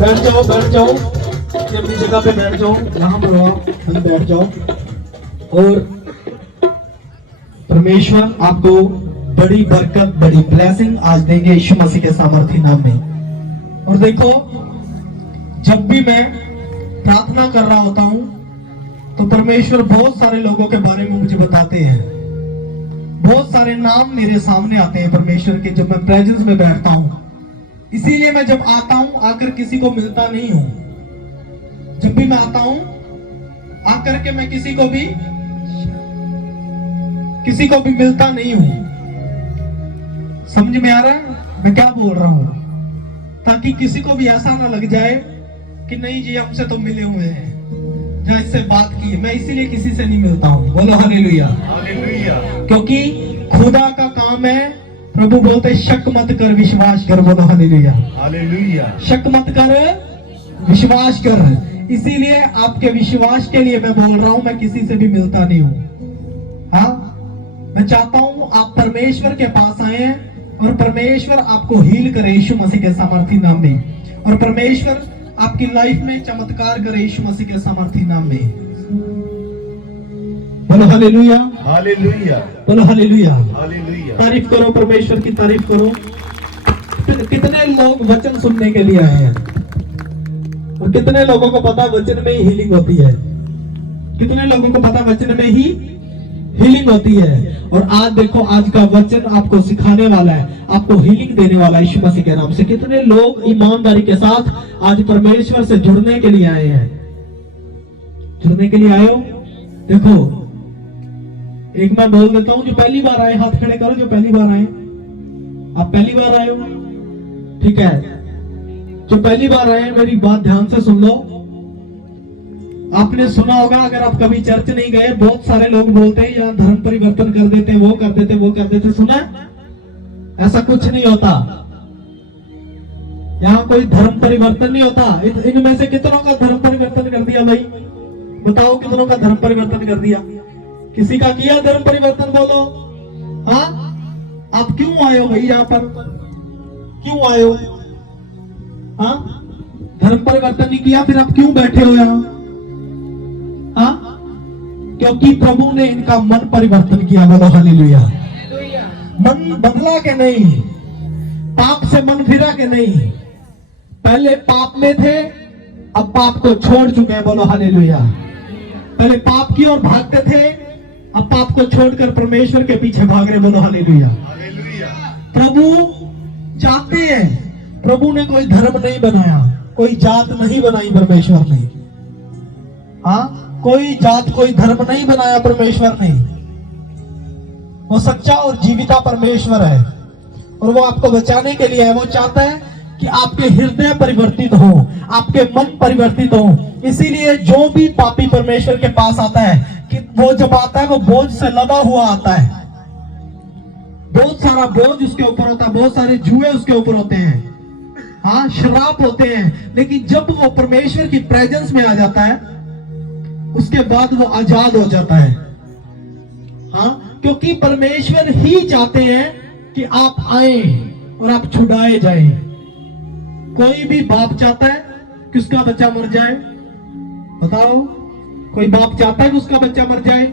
बैठ जाओ, बैठ जाओ, अपनी जगह पे बैठ जाओ, यहाँ पर आओ, वहीं बैठ जाओ। और परमेश्वर आपको बड़ी बरकत, बड़ी ब्लेसिंग आज देंगे यीशु मसीह के सामर्थी नाम में। और देखो, जब भी मैं प्रार्थना कर रहा होता हूं तो परमेश्वर बहुत सारे लोगों के बारे में मुझे बताते हैं, बहुत सारे नाम मेरे सामने आते हैं परमेश्वर के, जब मैं प्रेजेंस में बैठता हूं। इसीलिए मैं जब आता हूं आकर किसी को मिलता नहीं हूं। जब भी मैं आता हूं आकर के मैं किसी को भी मिलता नहीं हूं। समझ में आ रहा है मैं क्या बोल रहा हूं? ताकि किसी को भी ऐसा ना लग जाए कि नहीं जी हमसे तो मिले हुए हैं, जो इससे बात की। मैं इसीलिए किसी से नहीं मिलता हूं। बोलो हालेलुया, हालेलुया। क्योंकि खुदा का काम है, प्रभु बोलते शक मत कर विश्वास कर। बोलो हालेलुया, हालेलुया। शक मत कर विश्वास कर। इसीलिए आपके विश्वास के लिए मैं बोल रहा हूं, मैं किसी से भी मिलता नहीं हूं। हाँ, मैं चाहता हूं आप परमेश्वर के पास आए और परमेश्वर आपको हील करे यीशु मसीह के सामर्थी नाम में, और परमेश्वर आपकी लाइफ में चमत्कार करे यीशु मसीह के सामर्थी नाम में। बोलो हालेलुया, हालेलुया। बोलो हालेलुया, हालेलुया। तारीफ करो, परमेश्वर की तारीफ करो। कितने लोग वचन सुनने के लिए आए हैं और कितने लोगों को पता वचन में ही हीलिंग होती है? कितने लोगों को पता वचन में ही हीलिंग होती है? और आज देखो, आज का वचन आपको सिखाने वाला है, आपको हीलिंग देने वाला है यीशु मसीह के नाम से। कितने लोग ईमानदारी के साथ आज परमेश्वर से जुड़ने के लिए आए हैं? जुड़ने के लिए आए हो? देखो, एक मैं बोल देता हूं, जो पहली बार आए हाथ खड़े करो। जो पहली बार आए, आप पहली बार आए हो, ठीक है। जो पहली बार आए मेरी बात ध्यान से सुन लो। आपने सुना होगा, अगर आप कभी चर्च नहीं गए, बहुत सारे लोग बोलते हैं यहाँ धर्म परिवर्तन कर देते, वो कर देते, वो कर देते। सुना? ऐसा कुछ नहीं होता। यहाँ कोई धर्म परिवर्तन नहीं होता। इनमें से कितनों का धर्म परिवर्तन कर दिया भाई? बताओ कितनों का धर्म परिवर्तन कर दिया? किसी का किया धर्म परिवर्तन? बोलो। हाँ, आप क्यों आए हो भाई यहाँ पर? क्यों आए हो? हाँ, धर्म परिवर्तन नहीं किया, फिर आप क्यों बैठे हो यहाँ? हाँ, क्योंकि प्रभु ने इनका मन परिवर्तन किया। बोलो हालेलुया। मन बदला के नहीं, पाप से मन फिरा के नहीं। पहले पाप में थे, अब पाप को छोड़ चुके हैं। बोलो हालेलुया। पहले पाप की ओर भागते थे, अब पाप को छोड़कर परमेश्वर के पीछे भाग रहे। बोलो हालेलुया। प्रभु चाहते हैं, प्रभु ने कोई धर्म नहीं बनाया, कोई जात नहीं बनाई परमेश्वर ने। हाँ, कोई जात, कोई धर्म नहीं बनाया परमेश्वर ने। वो सच्चा और जीविता परमेश्वर है और वो आपको बचाने के लिए है। वो चाहता है कि आपके हृदय परिवर्तित हो, आपके मन परिवर्तित हो। इसीलिए जो भी पापी परमेश्वर के पास आता है, कि वो जब आता है वो बोझ से लदा हुआ आता है। बहुत सारा बोझ उसके ऊपर होता है, बहुत सारे जुए उसके ऊपर होते हैं, हाँ, श्राप होते हैं। लेकिन जब वो परमेश्वर की प्रेजेंस में आ जाता है, उसके बाद वो आजाद हो जाता है। हाँ, क्योंकि परमेश्वर ही चाहते हैं कि आप आए और आप छुड़ाए जाए। कोई भी बाप चाहता है कि उसका बच्चा मर जाए? बताओ, कोई बाप चाहता है कि उसका बच्चा मर जाए?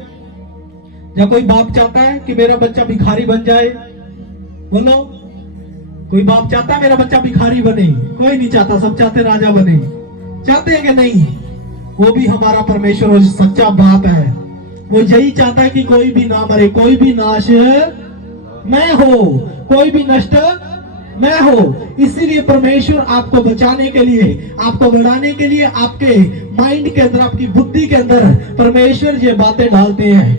या कोई बाप चाहता है कि मेरा बच्चा भिखारी बन जाए? बोलो, कोई बाप चाहता है मेरा बच्चा भिखारी बने? कोई नहीं चाहता, सब चाहते राजा बने। चाहते हैं कि नहीं? वो भी हमारा परमेश्वर वो सच्चा बाप है, वो यही चाहता है कि कोई भी ना मरे, कोई भी नाश मैं हो, कोई भी नष्ट मैं हो। इसीलिए परमेश्वर आपको बचाने के लिए, आपको बढ़ाने के लिए, आपके माइंड के अंदर, आपकी बुद्धि के अंदर परमेश्वर ये बातें डालते हैं।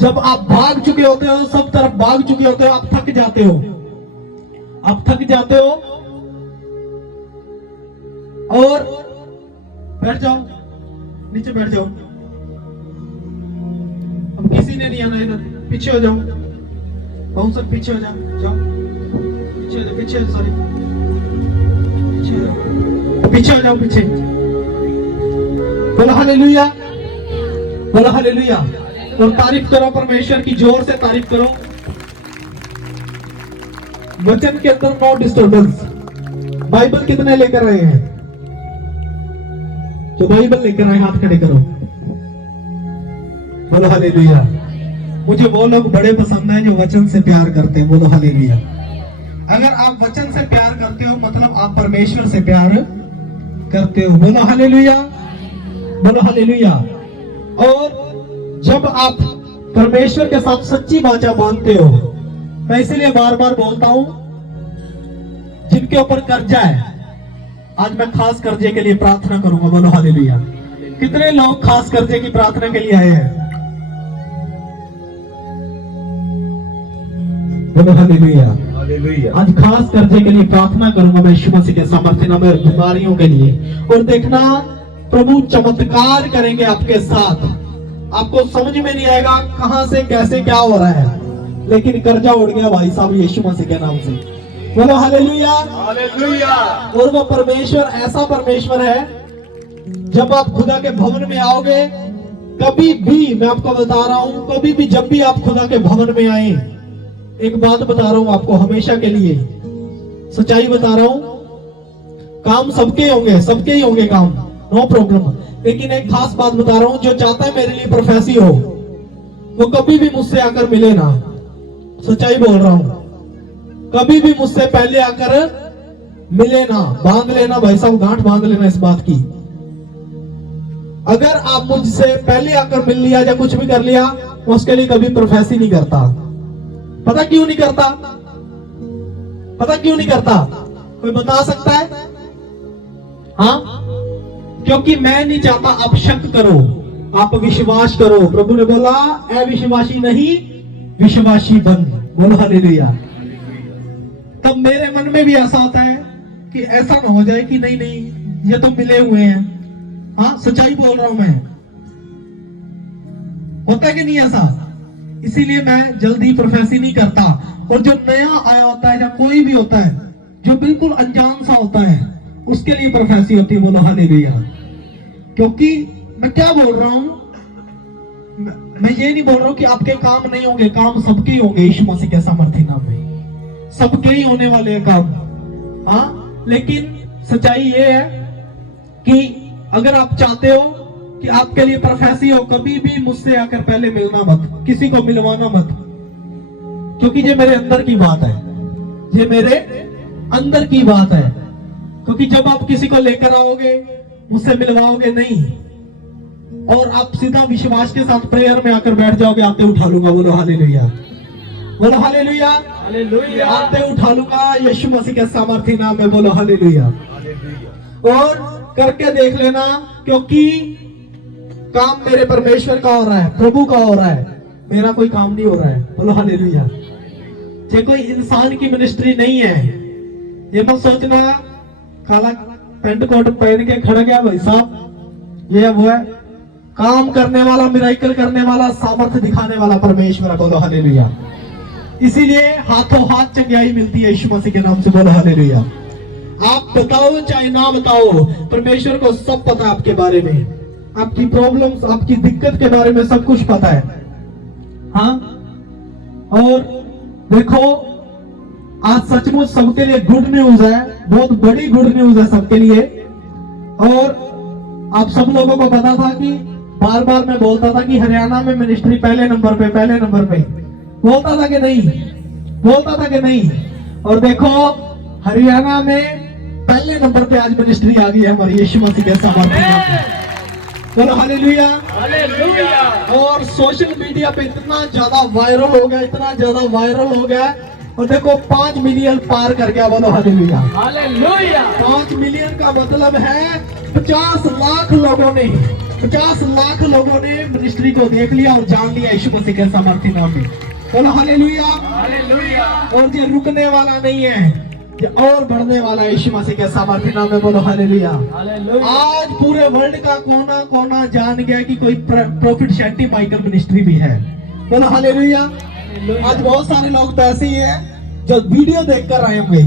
जब आप भाग चुके होते हो, सब तरफ भाग चुके होते हो, आप थक जाते हो, आप थक जाते हो और बैठ जाओ, नीचे बैठ जाओ। अब किसी ने नहीं आना इधर, पीछे हो जाओ, बहुत सब पीछे हो जाओ, जाओ पीछे हो जाओ, पीछे, सॉरी पीछे हो जाओ, पीछे। बोलो हालेलुया, बोलो हालेलुया। और तारीफ करो परमेश्वर की, जोर से तारीफ करो। वचन के अंदर नो डिस्टर्बेंस, बाइबल कितने लेकर आए हैं? जो बाइबल लेकर आए हाथ खड़े करो, बोलो हालेलुया। मुझे वो लोग बड़े पसंद हैं जो वचन से प्यार करते हैं, बोलो हालेलुया। अगर आप वचन से प्यार करते हो मतलब आप परमेश्वर से प्यार करते हो, बोलो हालेलुया, बोलो हालेलुया। और जब आप परमेश्वर के साथ सच्ची वाचा बांधते हो, मैं इसीलिए बार बार बोलता हूं, जिनके ऊपर कर्जा है, आज मैं खास कर्जे के लिए प्रार्थना करूंगा, बोलो हालेलुया। कितने लोग खास कर्जे की प्रार्थना के लिए आए हैं? बोलो हालेलुया। आज खास कर्जे के लिए प्रार्थना करूंगा मैं यीशु मसीह के सामर्थ्य नाम में, बीमारियों के लिए। और देखना प्रभु चमत्कार करेंगे आपके साथ। आपको समझ में नहीं आएगा कहां से कैसे क्या हो रहा है, लेकिन कर्जा उड़ गया भाई साहब यीशु मसीह के नाम से, बोलो हालेलुया, हालेलुया। और वो परमेश्वर ऐसा परमेश्वर है, जब आप खुदा के भवन में आओगे, कभी भी मैं आपको बता रहा हूं, कभी भी जब भी आप खुदा के भवन में आए, एक बात बता रहा हूं आपको हमेशा के लिए, सच्चाई बता रहा हूं, काम सबके होंगे, सबके ही होंगे काम, नो प्रॉब्लम। लेकिन एक खास बात बता रहा हूं, जो चाहता है मेरे लिए प्रोफेसी हो, वो कभी भी मुझसे आकर मिले ना, सच्चाई बोल रहा हूं, कभी भी मुझसे पहले आकर मिले ना, बांध लेना भाई साहब, गांठ बांध लेना इस बात की। अगर आप मुझसे पहले आकर मिल लिया या कुछ भी कर लिया, मैं उसके लिए कभी प्रोफेसी नहीं करता। पता क्यों नहीं करता? पता क्यों नहीं करता? कोई बता सकता है? हाँ, क्योंकि मैं नहीं चाहता आप शक करो, आप विश्वास करो। प्रभु ने बोला अविश्वासी नहीं विश्वासी बन, बोलो हालेलुया। तब मेरे मन में भी ऐसा आता है कि ऐसा ना हो जाए कि नहीं नहीं ये तो मिले हुए हैं। हाँ, सच्चाई बोल रहा हूं मैं, होता है कि नहीं ऐसा? इसीलिए मैं जल्दी प्रोफेसी नहीं करता। और जो नया आया होता है या कोई भी होता है जो बिल्कुल अनजान सा होता है, उसके लिए प्रोफेसी होती है, बोलो हालेलुया। क्योंकि मैं क्या बोल रहा हूं, मैं ये नहीं बोल रहा हूं कि आपके काम नहीं होंगे, काम सबके ही होंगे यीशु मसीह के सामर्थ्य नाम में, सबके ही होने वाले हैं काम। हाँ, लेकिन सच्चाई ये है कि अगर आप चाहते हो कि आपके लिए प्रोफेसी हो, कभी भी मुझसे आकर पहले मिलना मत, किसी को मिलवाना मत, क्योंकि ये मेरे अंदर की बात है, ये मेरे अंदर की बात है। क्योंकि जब आप किसी को लेकर आओगे, मुझसे मिलवाओगे नहीं, और आप सीधा विश्वास के साथ प्रेयर में आकर बैठ जाओगे, आते उठा लूंगा, बोलो हालेलुया, बोलो हालेलुया, हालेलुया। आते उठा लूंगा यीशु मसीह के सामर्थ्य नाम में, बोलो हालेलुया। और करके देख लेना, क्योंकि काम मेरे परमेश्वर का हो रहा है, प्रभु का हो रहा है, मेरा कोई काम नहीं हो रहा है, बोलो हालेलुया। ये कोई इंसान की मिनिस्ट्री नहीं है। ये मत सोचना काला पेंट कोट पहन के खड़ा गया भाई साहब, ये वो है, काम करने वाला, मिराकल करने वाला, सामर्थ्य दिखाने वाला परमेश्वर है, बोलो हालेलुया। इसीलिए हाथों हाथ चंगाई मिलती है यीशु मसीह के नाम से, बोलो हालेलुया। आप बताओ चाहे ना बताओ, परमेश्वर को सब पता है आपके बारे में, आपकी प्रॉब्लम्स, आपकी दिक्कत के बारे में सब कुछ पता है। हाँ, और देखो आज सचमुच सबके लिए गुड न्यूज है, बहुत बड़ी गुड न्यूज है सबके लिए। और आप सब लोगों को पता था कि बार बार मैं बोलता था कि हरियाणा में मिनिस्ट्री पहले नंबर पे, पहले नंबर पे, बोलता था कि नहीं, बोलता था कि नहीं। और देखो हरियाणा में पहले नंबर पे आज मिनिस्ट्री आ गई है हमारी यीशु मसीह के सामर्थ्य नाम में, बोलो हालेलुया, हालेलुया। और सोशल मीडिया पे इतना ज्यादा वायरल हो गया, इतना ज्यादा वायरल हो गया, और देखो 5 मिलियन पार कर गया, बोलो हालेलुया, हालेलुया। 5 मिलियन का मतलब है 50 लाख लोगों ने, 50 लाख लोगों ने मिनिस्ट्री को देख लिया और जान लिया यीशु मसीह के सामर्थ्य नाम में, बोलो हालेलुया, हालेलुया। और ये रुकने वाला नहीं है, ये और बढ़ने वाला है यीशु मसीह के सामर्थ्य नाम में, बोलो हालेलुया, हालेलुया। आज पूरे वर्ल्ड का कोना कोना जान गया कि कोई प्रॉफिट शेट्टी माइकल मिनिस्ट्री भी है, बोलो हालेलुया। आज बहुत सारे लोग तो ऐसे ही है जो वीडियो देखकर आए होंगे,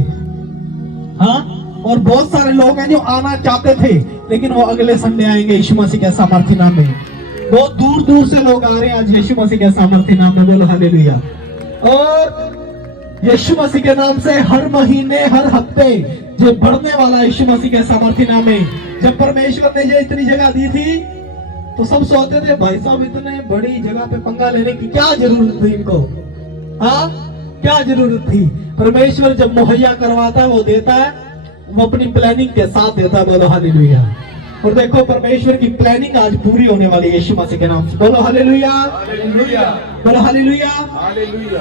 हाँ, और बहुत सारे लोग हैं जो आना चाहते थे लेकिन वो अगले संडे आएंगे यीशु मसीह के सामर्थ्य नाम में। बहुत दूर दूर से लोग आ रहे हैं आज यीशु मसीह के सामर्थ्य नाम में, बोलो हालेलुया। और यीशु मसीह के नाम से हर महीने, हर हफ्ते जो बढ़ने वाला यीशु मसीह के सामर्थ्य नाम में। जब परमेश्वर ने ये इतनी जगह दी थी तो सब सोचते थे भाई साहब इतने बड़ी जगह पे पंगा लेने की क्या जरूरत थी इनको, हाँ क्या जरूरत थी। परमेश्वर जब मुहैया करवाता है, वो देता है, वो अपनी प्लानिंग के साथ देता है। बोलो हालेलुया। और देखो परमेश्वर की प्लानिंग आज पूरी होने वाली है यीशु मसीह के नाम से। बोलो हालेलुया, बोलो हालेलुया।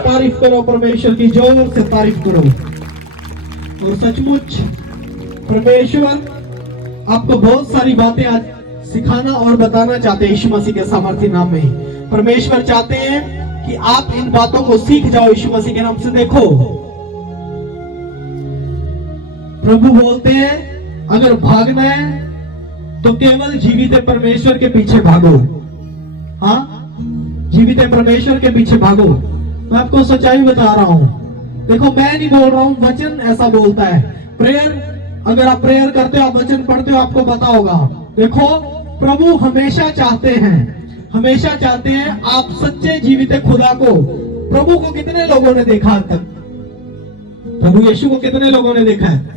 तारीफ करो परमेश्वर की, जोर से तारीफ करो। और सचमुच परमेश्वर आपको बहुत सारी बातें आज सिखाना और बताना चाहते हैं यीशु मसीह के सामर्थ्य नाम में। परमेश्वर चाहते हैं कि आप इन बातों को सीख जाओ यीशु मसीह के नाम से। देखो प्रभु बोलते हैं अगर भागना है तो केवल जीवित परमेश्वर के पीछे भागो। हाँ, जीवित परमेश्वर के पीछे भागो। मैं आपको सच्चाई बता रहा हूं। देखो मैं नहीं बोल रहा हूं, वचन ऐसा बोलता है। प्रेयर, अगर आप प्रेयर करते हो, आप वचन पढ़ते हो, आपको पता होगा। देखो प्रभु हमेशा चाहते हैं आप सच्चे जीवित खुदा को। प्रभु को कितने लोगों ने देखा आज तक? प्रभु यीशु को कितने लोगों ने देखा है?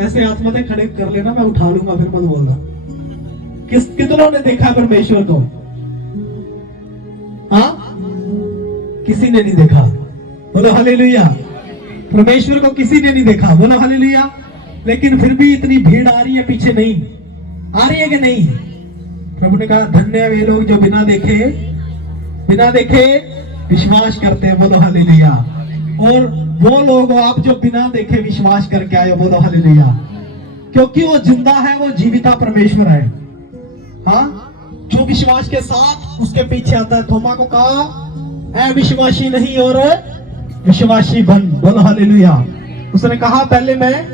ऐसे हाथ मत खड़े कर लेना, मैं उठा लूंगा, फिर मत बोलना। कितनों ने देखा परमेश्वर को? हाँ, किसी ने नहीं देखा। बोलो हालेलुया। परमेश्वर को किसी ने नहीं देखा। बोलो हालेलुया। लेकिन फिर भी इतनी भीड़ आ रही है पीछे, नहीं आ रही है कि नहीं? प्रभु ने कहा धन्य है वे लोग जो बिना देखे विश्वास करते हैं। बोलो हालेलुया। और वो लोग आप जो बिना देखे विश्वास करके आए, बोलो हालेलुया। क्योंकि वो जिंदा है, वो जीविता परमेश्वर है। हाँ, जो विश्वास के साथ उसके पीछे आता है। थोमा को कहा अविश्वासी नहीं और विश्वासी बन। बोलो हालेलुया। उसने कहा पहले मैं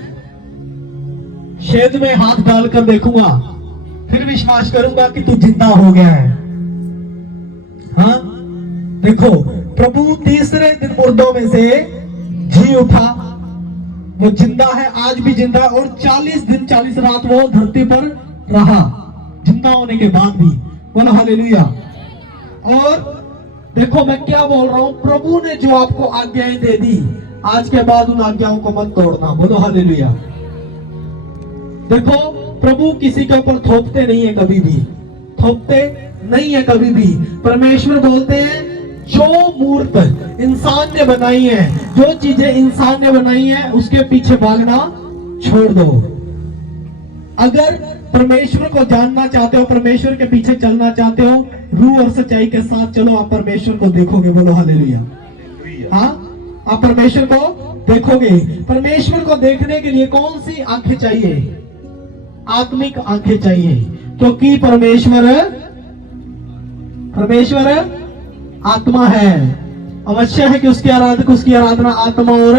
शेद में हाथ डालकर देखूंगा, फिर विश्वास करूंगा कि तू जिंदा हो गया है। हाँ, देखो प्रभु तीसरे दिन मुर्दों में से जी उठा, वो जिंदा है, आज भी जिंदा है। और 40 दिन 40 रात वो धरती पर रहा, जिंदा होने के बाद भी। बोलो हालेलुया। और देखो मैं क्या बोल रहा हूं, प्रभु ने जो आपको आज्ञाएं दे दी, आज के बाद उन आज्ञाओं को मत तोड़ना। बोलो हालेलुया। देखो प्रभु किसी के ऊपर थोपते नहीं है, कभी भी थोपते नहीं है कभी भी। परमेश्वर बोलते हैं जो मूर्त इंसान ने बनाई है, जो चीजें इंसान ने बनाई है, उसके पीछे भागना छोड़ दो। अगर परमेश्वर को जानना चाहते हो, परमेश्वर के पीछे चलना चाहते हो, रूह और सच्चाई के साथ चलो, आप परमेश्वर को देखोगे। बोलो हालेलुया। हाँ, आप परमेश्वर को देखोगे। परमेश्वर को देखने के लिए कौन सी आंखें चाहिए? आत्मिक आंखें चाहिए। क्योंकि परमेश्वर आत्मा है। अवश्य है कि उसकी आराधना आत्मा और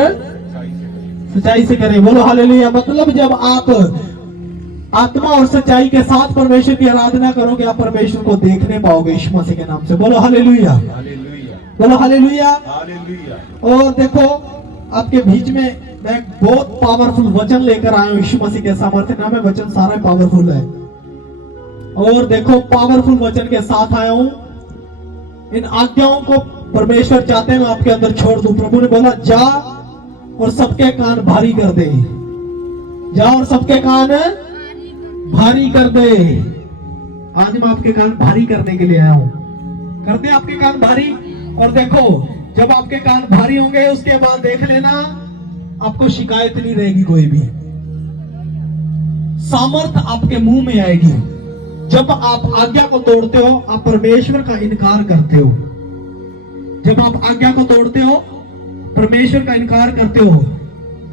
सच्चाई से करें। बोलो हालेलुया। मतलब जब आप आत्मा और सच्चाई के साथ परमेश्वर की आराधना करोगे, आप परमेश्वर को देखने पाओगे यीशु मसीह के नाम से। बोलो हालेलुया, बोलो हालेलुया। और देखो आपके बीच में मैं बहुत पावरफुल वचन लेकर आया हूं यीशु मसीह के सामर्थ्य नाम में। वचन सारे पावरफुल है। और देखो पावरफुल वचन के साथ आया हूं। इन आज्ञाओं को परमेश्वर चाहते हैं मैं आपके अंदर छोड़ दूं। प्रभु ने बोला जा और सबके कान भारी कर दे, जा और सबके कान भारी कर दे। आज मैं आपके कान भारी करने के लिए आया हूं। कर दे आपके कान भारी। और देखो जब आपके कान भारी होंगे, उसके बाद देख लेना आपको शिकायत नहीं रहेगी कोई भी। सामर्थ आपके मुंह में आएगी। जब आप आज्ञा को तोड़ते हो, आप परमेश्वर का इनकार करते हो। जब आप आज्ञा को तोड़ते हो, परमेश्वर का इनकार करते हो।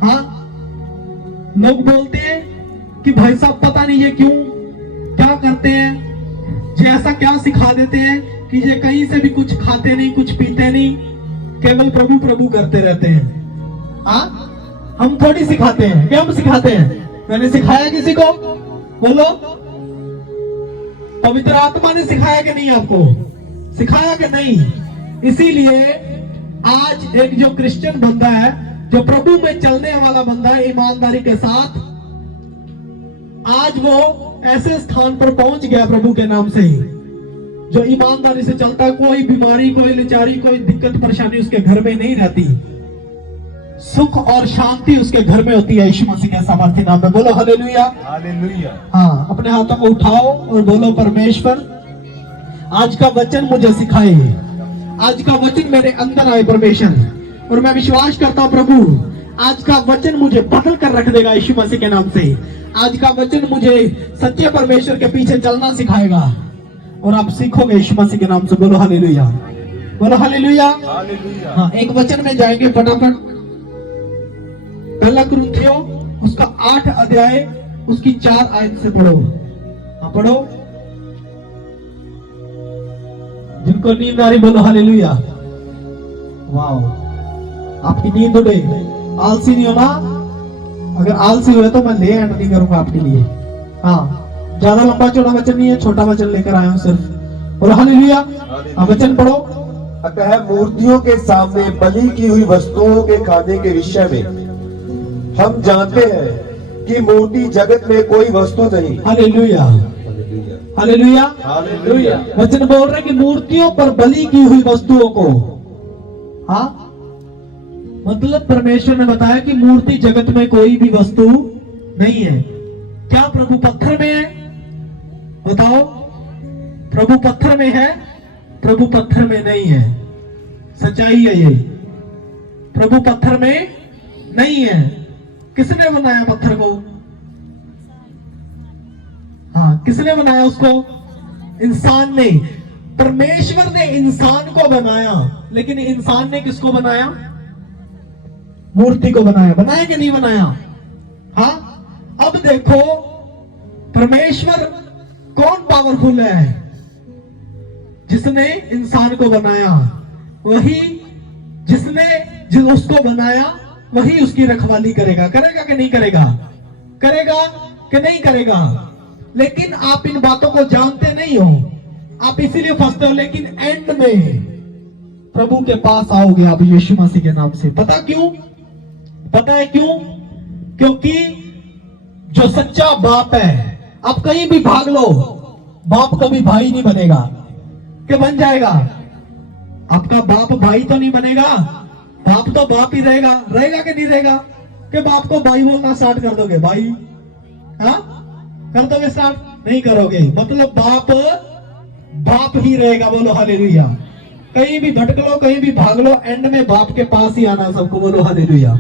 हाँ, लोग बोलते हैं कि भाई साहब पता नहीं ये क्यों क्या करते हैं, ये ऐसा क्या सिखा देते हैं कि ये कहीं से भी कुछ खाते नहीं, कुछ पीते नहीं, केवल प्रभु प्रभु करते रहते हैं। हाँ, हम थोड़ी सिखाते हैं। क्या हम सिखाते हैं? मैंने सिखाया किसी को? बोलो। पवित्र आत्मा ने सिखाया कि नहीं? आपको सिखाया कि नहीं? इसीलिए आज एक जो क्रिश्चियन बंदा है, जो प्रभु में चलने वाला बंदा है ईमानदारी के साथ, आज वो ऐसे स्थान पर पहुंच गया प्रभु के नाम से ही, जो ईमानदारी से चलता है। कोई बीमारी, कोई लाचारी, कोई दिक्कत परेशानी उसके घर में नहीं रहती। सुख और शांति उसके घर में होती है यीशु मसीह के सामर्थ्य नाम में। बोलो हालेलुया। हालेलुया। हाँ, अपने हाथों को उठाओ और बोलो, परमेश्वर आज का वचन मुझे सिखाए, आज का वचन मेरे अंदर आए परमेश्वर, और मैं विश्वास करता हूँ प्रभु आज का वचन मुझे बदल कर रख देगा यीशु मसीह के नाम से। आज का वचन मुझे सच्चे परमेश्वर के पीछे चलना सिखाएगा और आप सीखोगे यीशु मसीह के नाम से। बोलो हालेलुया। बोलो हालेलुया। हालेलुया। हाँ, एक वचन में जाएंगे फटाफट। पहला कुरिन्थियों उसका 8 अध्याय उसकी 4 आयत से पढ़ो। हाँ पढ़ो, जिनको नींद आ रही बोलो हालेलुया। वाओ, आपकी नींद उड़े, आलसी नहीं होना। अगर आलसी हुए तो मैं ले एंड नहीं करूंगा आपके लिए। हाँ, ज्यादा लंबा चौड़ा वचन नहीं है, छोटा वचन लेकर आया हूं सिर्फ। बोलो हालेलुया। हाँ, वचन पढ़ो। अतः मूर्तियों के सामने बलि की हुई वस्तुओं के खाने के विषय में हम जानते हैं कि मूर्ति जगत में कोई वस्तु नहीं। हालेलुया। हालेलुया। हालेलुया। वचन बोल रहे कि मूर्तियों पर बलि की हुई वस्तुओं को, हाँ मतलब परमेश्वर ने बताया कि मूर्ति जगत में कोई भी वस्तु नहीं है। क्या प्रभु पत्थर में है? बताओ, प्रभु पत्थर में है? प्रभु पत्थर में नहीं है। सच्चाई है ये, प्रभु पत्थर में नहीं है। किसने बनाया पत्थर को? हाँ, किसने बनाया उसको? इंसान ने। परमेश्वर ने इंसान को बनाया, लेकिन इंसान ने किसको बनाया? मूर्ति को बनाया। बनाया कि नहीं बनाया? हाँ, अब देखो परमेश्वर कौन पावरफुल है? जिसने इंसान को बनाया, वही जिसने उसको बनाया वही उसकी रखवाली करेगा। करेगा कि नहीं करेगा? करेगा कि नहीं करेगा? लेकिन आप इन बातों को जानते नहीं हो, आप इसीलिए फंसते हो। लेकिन एंड में प्रभु के पास आओगे आप यीशु मसीह के नाम से। पता क्यों? पता है क्यों? क्योंकि जो सच्चा बाप है, आप कहीं भी भाग लो, बाप कभी भाई नहीं बनेगा। क्या बन जाएगा? आपका बाप भाई तो नहीं बनेगा, बाप तो बाप ही रहेगा। रहेगा कि नहीं रहेगा? कि बाप को भाई बोलना स्टार्ट कर दोगे? भाई, हाँ कर दोगे स्टार्ट? नहीं करोगे। मतलब बाप ही रहेगा। बोलो हालेलुया। कहीं भी भटक लो, कहीं भी भाग लो, एंड में बाप के पास ही आना सबको। बोलो हालेलुया।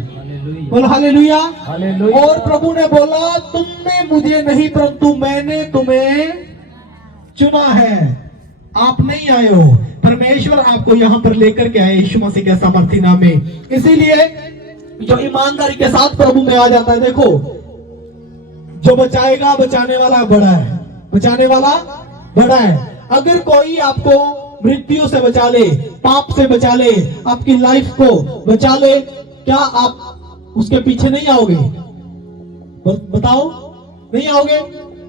बोलो हालेलुया। और प्रभु ने बोला, तुमने मुझे नहीं परंतु मैंने तुम्हें चुना है। आप नहीं आए हो, परमेश्वर आपको यहाँ पर लेकर के आए यीशु मसीह के सामर्थ्य नाम में। इसीलिए जो ईमानदारी के साथ प्रभु में आ जाता है, देखो जो बचाएगा, बचाने वाला बड़ा है। बचाने वाला बड़ा है। अगर कोई आपको मृत्यु से बचा ले, पाप से बचा ले, आपकी लाइफ को बचा ले, क्या आप उसके पीछे नहीं आओगे? बताओ, नहीं आओगे?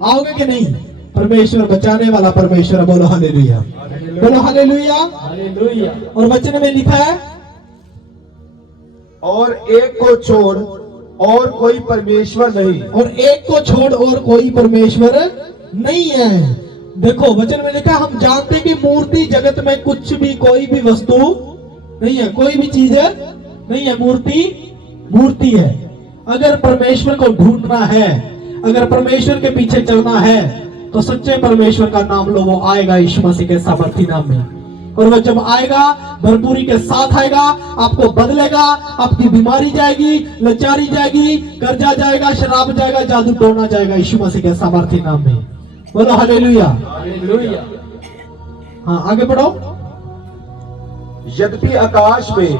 आओगे कि नहीं? परमेश्वर बचाने वाला परमेश्वर। बोलो हालेलुया। बोलो हालेलुया। हालेलुया। और वचन में लिखा है, और एक को छोड़ और कोई परमेश्वर नहीं। और एक को छोड़ और कोई परमेश्वर नहीं है। देखो वचन में लिखा, हम जानते हैं कि मूर्ति जगत में कुछ भी, कोई भी वस्तु नहीं है, कोई भी चीज नहीं है। मूर्ति है। अगर परमेश्वर को ढूंढना है, अगर परमेश्वर के पीछे चलना है, तो सच्चे परमेश्वर का नाम लो। वो आएगा यीशु मसीह के सामर्थ्य नाम में। और वो जब आएगा, भरपूरी के साथ आएगा, आपको बदलेगा। आपकी बीमारी जाएगी, लाचारी जाएगी, कर्जा जाएगा, शराब जाएगा, जादू टोना जाएगा यीशु मसीह के सामर्थ्य नाम में। बोलो हालेलुया। हालेलुया। हाँ, आगे बढ़ो। यद्यपि आकाश में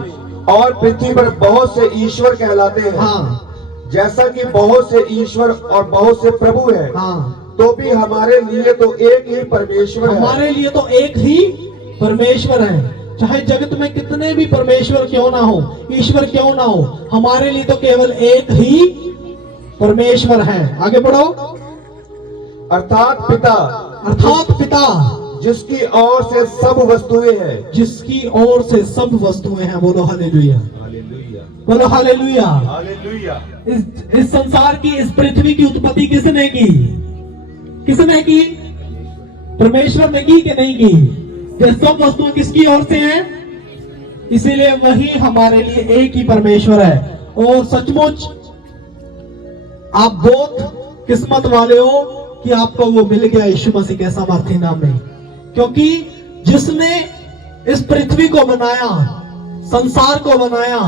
और पृथ्वी पर बहुत से ईश्वर कहलाते हैं, हाँ, जैसा कि बहुत से ईश्वर और बहुत से प्रभु हैं, हाँ, तो भी हमारे लिए तो एक ही परमेश्वर है। हमारे लिए तो एक ही परमेश्वर है। चाहे जगत में कितने भी परमेश्वर क्यों ना हो, ईश्वर क्यों ना हो, हमारे लिए तो केवल एक ही परमेश्वर है। आगे बढ़ो। अर्थात पिता, अर्थात पिता, जिसकी ओर से सब वस्तुएं हैं। जिसकी ओर से सब वस्तुएं हैं। बोलो हालेलुया। हालेलुया। बोलो हालेलुया। हालेलुया। इस संसार की, इस पृथ्वी की उत्पत्ति किसने की? किसने की? परमेश्वर ने की कि नहीं की? ये सब वस्तुएं किसकी ओर से हैं? इसीलिए वही हमारे लिए एक ही परमेश्वर है। और सचमुच आप बहुत किस्मत वाले हो कि आपको वो मिल गया यीशु मसीह के सामर्थी नाम में, क्योंकि जिसने इस पृथ्वी को बनाया, संसार को बनाया,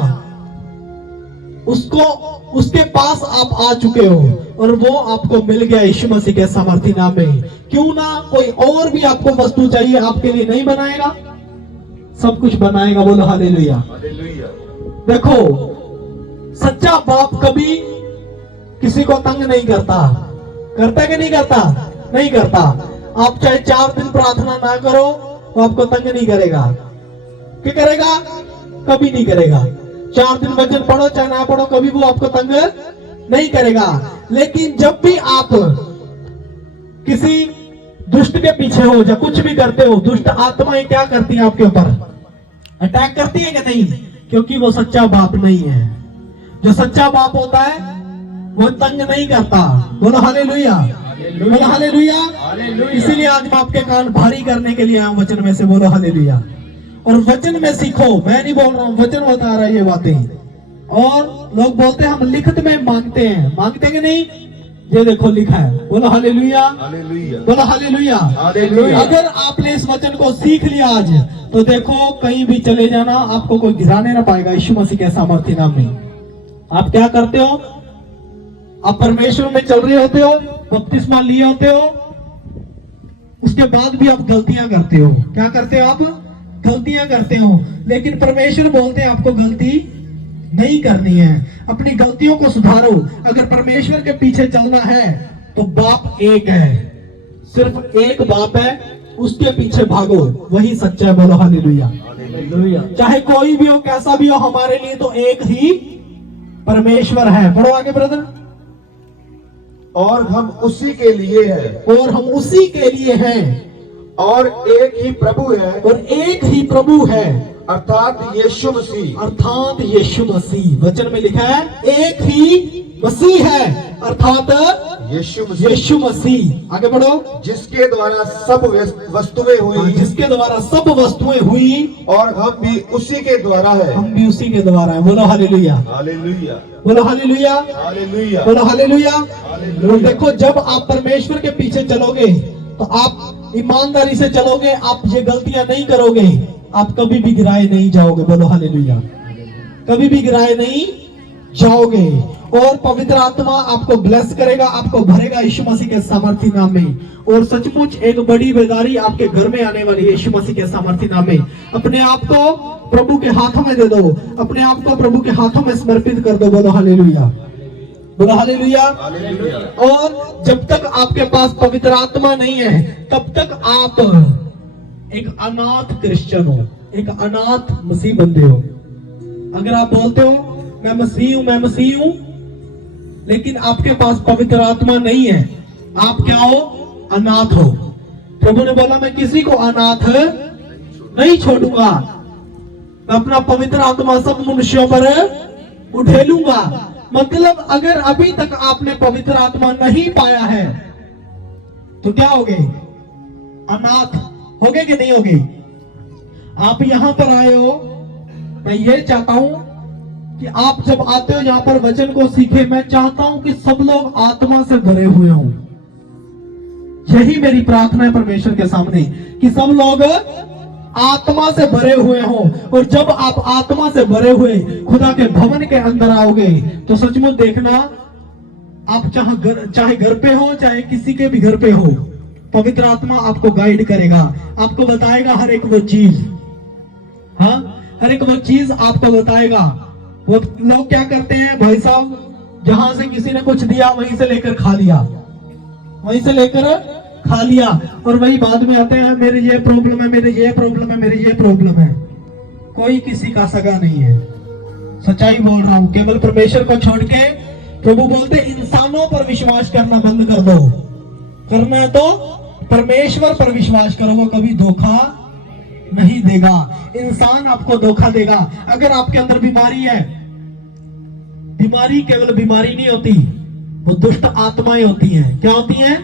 उसको उसके पास आप आ चुके हो और वो आपको मिल गया यीशु मसीह के सामर्थी नाम में। क्यों ना कोई और भी आपको वस्तु चाहिए, आपके लिए नहीं बनाएगा? सब कुछ बनाएगा। बोलो हालेलुया। हालेलुया। देखो, सच्चा बाप कभी किसी को तंग नहीं करता। करता कि नहीं करता? नहीं करता। आप चाहे 4 दिन प्रार्थना ना करो, वो आपको तंग नहीं करेगा। क्या करेगा? कभी नहीं करेगा। 4 दिन वचन पढ़ो चाहे ना पढ़ो, कभी वो आपको तंग नहीं करेगा। लेकिन जब भी आप किसी दुष्ट के पीछे हो या कुछ भी करते हो, दुष्ट आत्माएं क्या करती हैं? आपके ऊपर अटैक करती है कि नहीं? क्योंकि वो सच्चा बाप नहीं है। जो सच्चा बाप होता है वो तंग नहीं करता। बोलो हालेलुया। बोलो हालेलुया। इसीलिए आज मैं आपके कान भारी करने के लिए आया हूं वचन में से। बोलो हालेलुया। और वचन में सीखो। मैं नहीं बोल रहा हूं, वचन बता रहा है ये बातें। और लोग बोलते हैं हम लिखित में मांगते हैं। मांगते कि नहीं? ये देखो लिखा है। बोलो हालेलुया। हालेलुया। बोलो हालेलुया। हालेलुया। अगर आपने इस वचन को सीख लिया आज, तो देखो कहीं भी चले जाना, आपको कोई गिराने ना पाएगा यीशु मसीह के सामर्थी नाम में। आप क्या करते हो? आप परमेश्वर में चल रहे होते हो, बपतिस्मा लिए होते हो, उसके बाद भी आप गलतियां करते हो। क्या करते हो? आप गलतियां करते हो। लेकिन परमेश्वर बोलते हैं आपको गलती नहीं करनी है। अपनी गलतियों को सुधारो। अगर परमेश्वर के पीछे चलना है तो बाप एक है, सिर्फ एक बाप है, उसके पीछे भागो, वही सच्चा है। बोलो हालेलुया। हालेलुया। चाहे कोई भी हो, कैसा भी हो, हमारे लिए तो एक ही परमेश्वर है। पढ़ो आगे ब्रदर। और हम उसी के लिए हैं, और हम उसी के लिए हैं, और एक ही प्रभु है, और एक ही प्रभु है, अर्थात यीशु मसीह। अर्थात यीशु मसीह। वचन में लिखा है एक ही मसीह है, अर्थात यीशु मसीह, यीशु मसीह। आगे बढ़ो। जिसके द्वारा सब वस्तुएं हुई, जिसके द्वारा सब वस्तुएं हुई, और हम भी उसी के द्वारा है। हम भी उसी के द्वारा है। बोलो हालेलुया। हालेलुया। बोलो हालेलुया। हालेलुया। बोलो हालेलुया। हालेलुया। और देखो, जब आप परमेश्वर के पीछे चलोगे तो आप ईमानदारी से चलोगे, आप ये गलतियां नहीं करोगे, आप कभी भी गिराए नहीं जाओगे। बोलो हालेलुया। कभी भी गिराए नहीं जाओगे। और पवित्र आत्मा आपको ब्लेस करेगा, आपको भरेगा यीशु मसीह के सामर्थी नाम में। और सचमुच एक बड़ी बेदारी आपके घर में आने वाली है यीशु मसीह के सामर्थी नाम में। अपने आप को प्रभु के हाथों में दे दो, अपने आप को प्रभु के हाथों में समर्पित कर दो। बोलो हालेलुया। बोलो हालेलुया। हालेलुया। और जब तक आपके पास पवित्र आत्मा नहीं है, तब तक आप एक अनाथ क्रिश्चियन हो, एक अनाथ मसीह बंदे हो। अगर आप बोलते हो मैं मसीह हूं, मैं मसीह हूं, लेकिन आपके पास पवित्र आत्मा नहीं है, आप क्या हो? अनाथ हो। प्रभु ने बोला मैं किसी को अनाथ नहीं छोड़ूंगा, मैं अपना पवित्र आत्मा सब मनुष्यों पर उठेलूंगा। मतलब अगर अभी तक आपने पवित्र आत्मा नहीं पाया है तो क्या होगे? अनाथ होगे कि नहीं होगे? आप यहां पर आए हो, मैं ये चाहता हूं कि आप जब आते हो यहां पर वचन को सीखे। मैं चाहता हूं कि सब लोग आत्मा से भरे हुए हों। यही मेरी प्रार्थना है परमेश्वर के सामने, कि सब लोग आत्मा से भरे हुए हों। और जब आप आत्मा से भरे हुए खुदा के भवन के अंदर आओगे तो सचमुच देखना, आप चाहे घर पे हो, चाहे किसी के भी घर पे हो, पवित्र आत्मा आपको गाइड करेगा, आपको बताएगा हर एक वो चीज। हाँ, हर एक वो चीज आपको बताएगा। वो लोग क्या करते हैं भाई साहब, जहां से किसी ने कुछ दिया वहीं से लेकर खा लिया, वहीं से लेकर खा लिया, और वही बाद में आते हैं मेरे ये प्रॉब्लम है, मेरे ये प्रॉब्लम है, मेरे ये प्रॉब्लम है। कोई किसी का सगा नहीं है। सच्चाई बोल रहा हूं। केवल परमेश्वर को छोड़ के प्रभु बोलते इंसानों पर विश्वास करना बंद कर दो। करना है तो परमेश्वर पर विश्वास करो, वो कभी धोखा नहीं देगा। इंसान आपको धोखा देगा। अगर आपके अंदर बीमारी है, बीमारी केवल बीमारी नहीं होती, वो दुष्ट आत्माएं होती हैं। क्या होती हैं?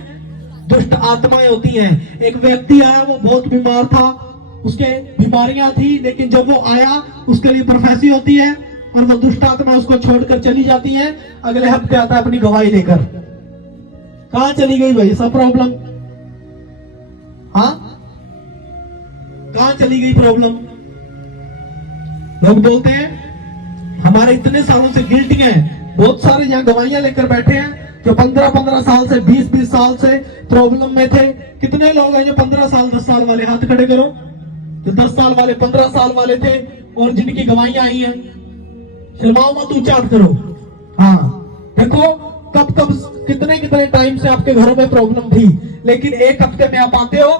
दुष्ट आत्माएं होती हैं। एक व्यक्ति आया, वो बहुत बीमार था, उसके बीमारियां थी, लेकिन जब वो आया उसके लिए प्रोफेसी होती है, और वो दुष्ट आत्मा उसको छोड़कर चली जाती है। अगले हफ्ते आता है अपनी गवाही लेकर। कहां चली गई भाई सब प्रॉब्लम? हाँ, कहां चली गई प्रॉब्लम? लोग बोलते हैं हमारे इतने सालों से गिल्टी हैं, बहुत सारे यहाँ गवाहियां लेकर बैठे हैं जो 15-15 साल से 20-20 साल से प्रॉब्लम में थे। कितने लोग हैं जो 15 साल 10 साल वाले? हाथ खड़े करो। जो 10 साल वाले 15 साल वाले थे और जिनकी गवाहियां आई हैं, शर्माओ मत, ऊंचा हाथ करो। हाँ, देखो कब कब कितने कितने टाइम से आपके घरों में प्रॉब्लम थी, लेकिन एक हफ्ते में आप आते हो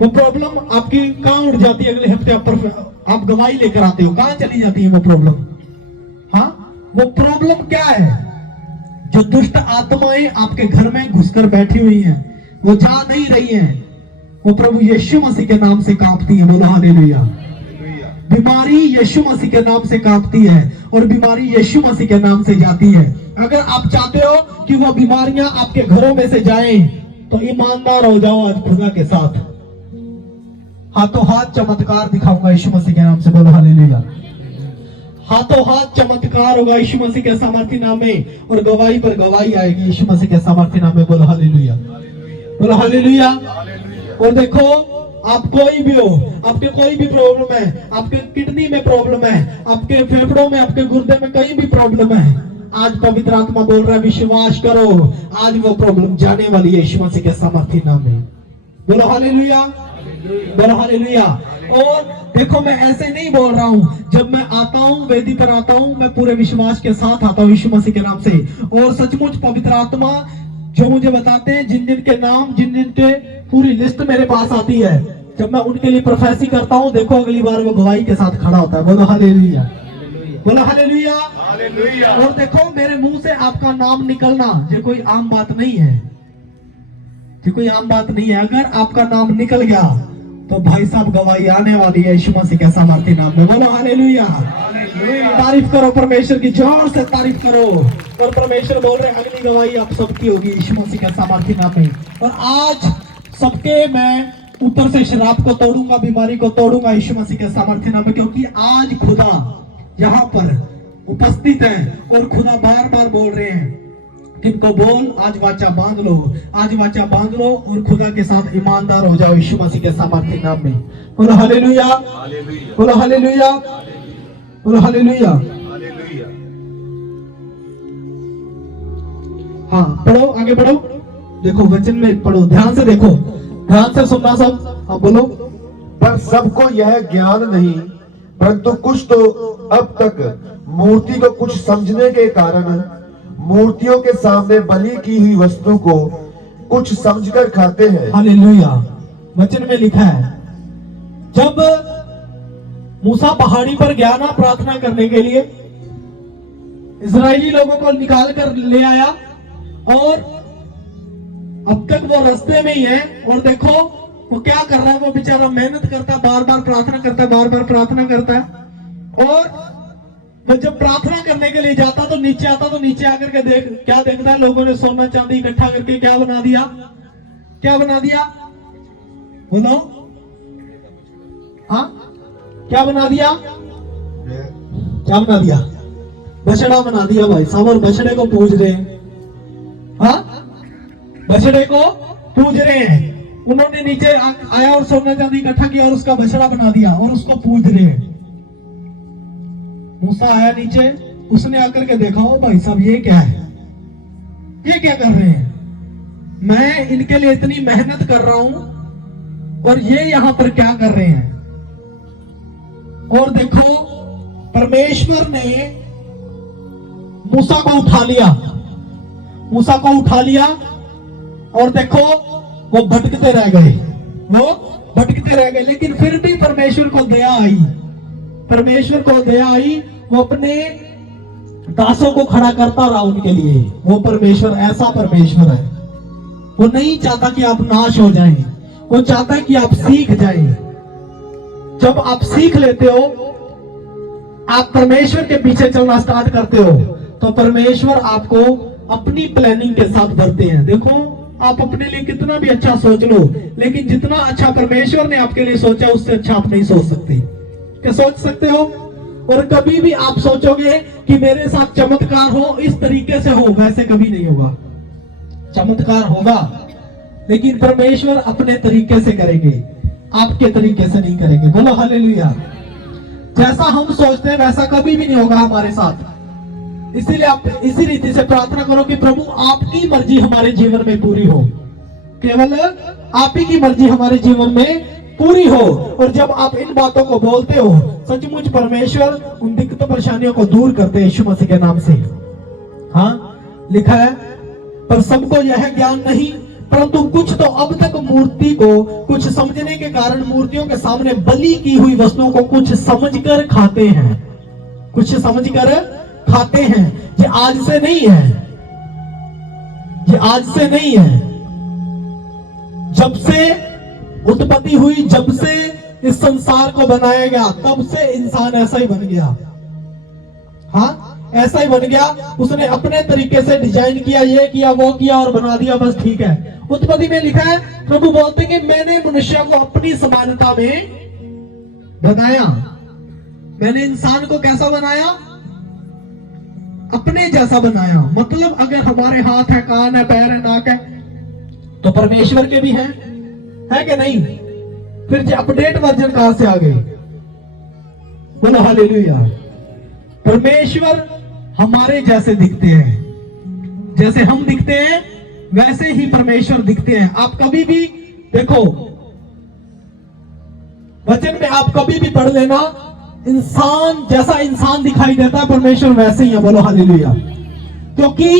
वो प्रॉब्लम आपकी कहां उड़ जाती है? अगले हफ्ते आप गवाही लेकर आते हो, कहां चली जाती है वो प्रॉब्लम? हाँ, वो प्रॉब्लम क्या है? जो दुष्ट आत्माएं आपके घर में घुसकर बैठी हुई हैं, वो जा नहीं रही हैं, वो प्रभु यीशु मसीह के नाम से कांपती है। बोलो हालेलुया। बीमारी यीशु मसीह के नाम से कांपती है और बीमारी यीशु मसीह के नाम से जाती है। अगर आप चाहते हो कि वो बीमारियां आपके घरों में से जाएं, तो ईमानदार हो जाओ आज खुदा के साथ। हाथों हाथ चमत्कार दिखाऊंगा यीशु मसीह के नाम से। बोलो हालेलुया। हाथों हाथ चमत्कार होगा यीशु मसीह के सामर्थी नाम में, और गवाही पर गवाही आएगी यीशु मसीह के सामर्थी नाम में। बोलो हालेलुया। बोलो हालेलुया। और देखो, आप कोई भी हो, आपके कोई भी प्रॉब्लम है, आपके किडनी में प्रॉब्लम है, आपके फेफड़ों में, आपके गुर्दे में कहीं भी प्रॉब्लम है, आज पवित्र आत्मा बोल रहा है विश्वास करो, आज वो प्रॉब्लम जाने वाली है यीशु मसीह के सामर्थी नाम में। बोलो हालेलुया। बोलो हालेलुया। और देखो, मैं ऐसे नहीं बोल रहा हूं, जब मैं आता हूं, वेदी पर आता हूं, मैं पूरे विश्वास के साथ आता हूं यीशु मसीह के नाम से। और सचमुच पवित्र आत्मा जो मुझे बताते हैं, जिन जिन के नाम, जिन जिन के पूरी लिस्ट मेरे पास आती है, जब मैं उनके लिए प्रोफेसी करता हूं, देखो अगली बार वो गवाही के साथ खड़ा होता है। बोलो हालेलुया। बोलो हालेलुया। और देखो, मेरे मुंह से आपका नाम निकलना ये कोई आम बात नहीं है, ये कोई आम बात नहीं है। अगर आपका नाम निकल गया तो भाई साहब गवाही आने वाली है यीशु मसीह के सामर्थी नाम में। बोलो हालेलुया। तारीफ करो परमेश्वर की, जोर से तारीफ करो। और परमेश्वर बोल रहे अगली गवाही आप सबकी होगी यीशु मसीह के सामर्थी नाम में। और आज सबके मैं ऊपर से शराब को तोड़ूंगा, बीमारी को तोड़ूंगा यीशु मसीह के सामर्थी नाम में, क्योंकि आज खुदा यहाँ पर उपस्थित है और खुदा बार बार बोल रहे हैं किनको बोल, आज वाचा बांध लो, आज वाचा बांध लो और खुदा के साथ ईमानदार हो जाओ यीशु मसीह के सामर्थी नाम में। बोलो हालेलुया। बोलो हालेलुया। बोलो हालेलुया। हाँ, पढ़ो, आगे पढ़ो। देखो वचन में पढ़ो, ध्यान से देखो, ध्यान से सुनना सब। हाँ बोलो। पर सबको यह ज्ञान नहीं, परंतु कुछ तो अब तक मूर्ति को कुछ समझने के कारण मूर्तियों के सामने बलि की हुई वस्तु को कुछ समझकर खाते हैं। हालेलुया। वचन में लिखा है, जब मूसा पहाड़ी पर गया ना प्रार्थना करने के लिए, इजरायली लोगों को निकाल कर ले आया, और अब तक वो रास्ते में ही है। और देखो वो क्या कर रहा है, वो बेचारा मेहनत करता है, बार बार प्रार्थना करता है, बार बार प्रार्थना करता है। और वो जब प्रार्थना करने के लिए जाता तो नीचे आता, तो नीचे आकर के क्या देखता है, लोगों ने सोना चांदी इकट्ठा करके क्या बना दिया? क्या बना दिया? बोलो। हाँ, क्या बना दिया? क्या बना दिया? बछड़ा बना दिया भाई साहब। और बछड़े को पूज रहे हैं। हाँ, बछड़े को पूज रहे हैं। उन्होंने नीचे आया और सोना चांदी इकट्ठा किया और उसका बछड़ा बना दिया और उसको पूज रहे हैं। मूसा आया नीचे, उसने आकर के देखा, ओ भाई साहब ये क्या है, ये क्या कर रहे हैं? मैं इनके लिए इतनी मेहनत कर रहा हूं और ये यहां पर क्या कर रहे हैं? और देखो परमेश्वर ने मूसा को उठा लिया, मूसा को उठा लिया, और देखो वो भटकते रह गए, वो भटकते रह गए। लेकिन फिर भी परमेश्वर को दया आई, परमेश्वर को दया आई। वो अपने दासों को खड़ा करता रहा उनके लिए। वो परमेश्वर ऐसा परमेश्वर है, वो नहीं चाहता कि आप नाश हो जाएं, वो चाहता है कि आप सीख जाएं। जब आप सीख लेते हो, आप परमेश्वर के पीछे चलना स्टार्ट करते हो, तो परमेश्वर आपको अपनी प्लानिंग के साथ भरते हैं। देखो आप अपने लिए कितना भी अच्छा सोच लो, लेकिन जितना अच्छा परमेश्वर ने आपके लिए सोचा उससे अच्छा आप नहीं सोच सकते। क्या सोच सकते हो? और कभी भी आप सोचोगे कि मेरे साथ चमत्कार हो, इस तरीके से हो, वैसे कभी नहीं होगा। चमत्कार होगा लेकिन परमेश्वर अपने तरीके से करेंगे, आपके तरीके से नहीं करेंगे। बोलो हालेलुया। जैसा हम सोचते हैं वैसा कभी भी नहीं होगा हमारे साथ। इसीलिए आप इसी रीति से प्रार्थना करो कि प्रभु आपकी मर्जी हमारे जीवन में पूरी हो, केवल आप ही की मर्जी हमारे जीवन में पूरी हो। और जब आप इन बातों को बोलते हो, सचमुच परमेश्वर उन दिक्कत परेशानियों को दूर करते हैं यीशु मसीह के नाम से। हाँ, लिखा है, पर सबको यह ज्ञान नहीं, परंतु कुछ तो अब तक मूर्ति को कुछ समझने के कारण मूर्तियों के सामने बलि की हुई वस्तुओं को कुछ समझकर खाते हैं। कुछ समझकर खाते हैं। ये आज से नहीं है, ये आज से नहीं है। जब से उत्पत्ति हुई, जब से इस संसार को बनाया गया, तब से इंसान ऐसा ही बन गया। हाँ, ऐसा ही बन गया। उसने अपने तरीके से डिजाइन किया, ये किया, वो किया और बना दिया, बस ठीक है। उत्पत्ति में लिखा है, प्रभु बोलते कि मैंने मनुष्य को अपनी समानता में बनाया। मैंने इंसान को कैसा बनाया? अपने जैसा बनाया। मतलब अगर हमारे हाथ है, कान है, पैर है, नाक है, तो परमेश्वर के भी हैं, है कि नहीं? फिर अपडेट वर्जन कहां से आ गई? बोलो हालेलुया। परमेश्वर हमारे जैसे दिखते हैं, जैसे हम दिखते हैं वैसे ही परमेश्वर दिखते हैं। आप कभी भी देखो, वचन में आप कभी भी पढ़ लेना, इंसान जैसा इंसान दिखाई देता है, परमेश्वर वैसे ही है। बोलो हालेलुया। क्योंकि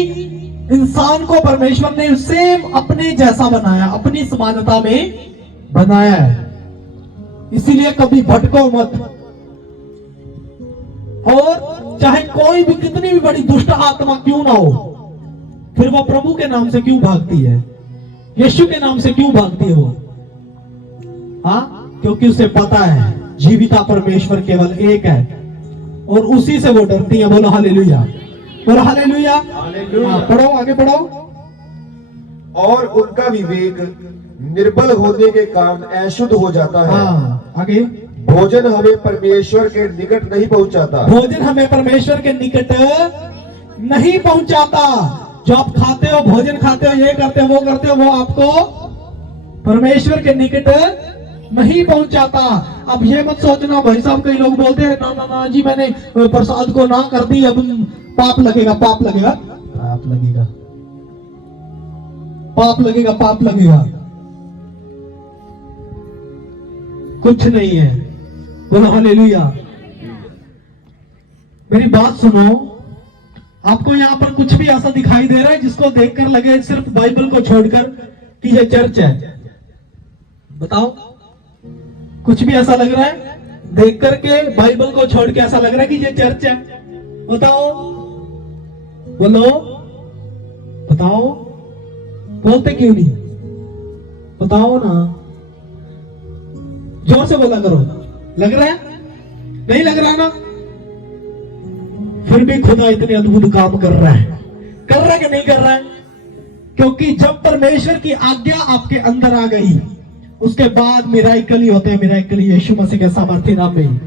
इंसान को परमेश्वर ने सेम अपने जैसा बनाया, अपनी समानता में बनाया है। इसीलिए कभी भटको मत। और चाहे कोई भी, कितनी भी बड़ी दुष्ट आत्मा क्यों ना हो, फिर वो प्रभु के नाम से क्यों भागती है? यीशु के नाम से क्यों भागती है वो? हाँ, क्योंकि उसे पता है जीविता परमेश्वर केवल एक है और उसी से वो डरती है। बोलो हालेलुया। बोलो हालेलुया। पढ़ो, आगे पढ़ो। और उनका विवेक निर्बल होने के कारण अशुद्ध हो जाता है। हाँ, आगे। भोजन हमें परमेश्वर के निकट नहीं पहुंचाता। भोजन हमें परमेश्वर के निकट नहीं पहुंचाता। जो आप खाते हो, भोजन खाते हो, ये करते हो, वो करते हो, वो आपको परमेश्वर के निकट नहीं पहुंचाता। अब ये मत सोचना भाई साहब, कई लोग बोलते हैं ना ना ना जी, मैंने प्रसाद को ना कर दी, अब पाप लगेगा, पाप लगेगा, पाप लगेगा, पाप लगेगा, पाप लगेगा। कुछ नहीं है। बोलो हालेलुया। मेरी बात सुनो, आपको यहाँ पर कुछ भी ऐसा दिखाई दे रहा है जिसको देखकर लगे सिर्फ बाइबल को छोड़कर कि ये चर्च है? बताओ, कुछ भी ऐसा लग रहा है देख करके, बाइबल को छोड़ के ऐसा लग रहा है कि ये चर्च है? बताओ, बोलो, बताओ। बोलते क्यों नहीं? बताओ ना, जोर से बोला करो। लग रहा है? नहीं लग रहा ना? फिर भी खुदा इतने अद्भुत काम कर रहा है। कर रहा है कि नहीं कर रहा है? क्योंकि जब परमेश्वर की आज्ञा आपके अंदर आ गई, उसके बाद मिराकल ही होते हैं। मिराकल यीशु मसीह के सामर्थ्य नाम में।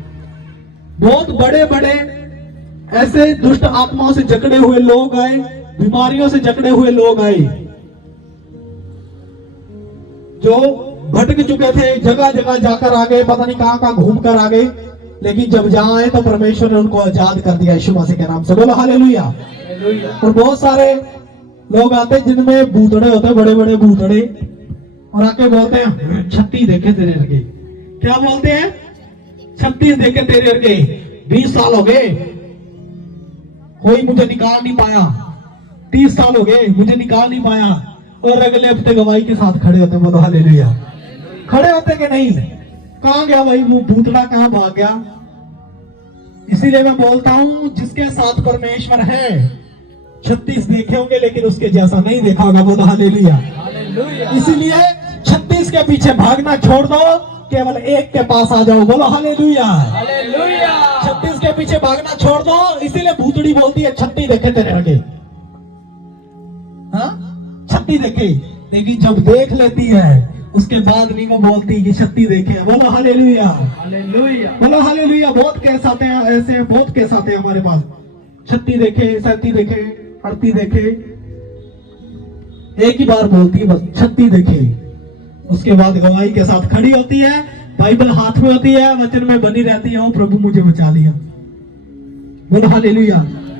बहुत बड़े बड़े ऐसे दुष्ट आत्माओं से जकड़े हुए लोग आए, बीमारियों से जकड़े हुए लोग आए, जो भटक चुके थे, जगह जगह जाकर आ गए, पता नहीं कहां कहां घूम कर आ गए, लेकिन जब जहां आए तो परमेश्वर ने उनको आजाद कर दिया यीशु मसीह के नाम से। बोलो हालेलुया। और बहुत सारे लोग आते जिनमें भूतड़े होते, बड़े बड़े भूतड़े, और आके बोलते हैं 36 देखे तेरे अर्गे। क्या बोलते हैं? 36 देखे तेरे अर्गे, 20 साल हो गए कोई मुझे निकाल नहीं पाया, 30 साल हो गए मुझे निकाल नहीं पाया, और अगले हफ्ते गवाही के साथ खड़े होते। बोलो हालेलुया। खड़े होते कि नहीं? कहां गया भाई वो भूतड़ा, कहां भाग गया? इसीलिए मैं बोलता हूं, जिसके साथ परमेश्वर है, 36 देखे होंगे लेकिन उसके जैसा नहीं देखा होगा। बोलो हालेलुया। इसीलिए 36 के पीछे भागना छोड़ दो, केवल एक के पास आ जाओ। बोलो हालेलुया। 36 के पीछे भागना छोड़ दो। इसीलिए भूतड़ी बोलती है 36 देखे तेरे आगे। हाँ, 36 देखे, लेकिन जब देख लेती है उसके बाद नहीं वो बोलती कि शक्ति देखे। बोलो हालेलुया, हालेलुया। बोलो हालेलुया। बहुत केस आते हैं ऐसे, बहुत केस आते हैं हमारे पास, शक्ति देखे, शक्ति देखे, आरती देखे, एक ही बार बोलती है बस शक्ति देखे। उसके बाद गवाही के साथ खड़ी होती है, बाइबल हाथ में होती है, वचन में बनी रहती है, ओ प्रभु मुझे बचा लिया। बोलो हालेलुया।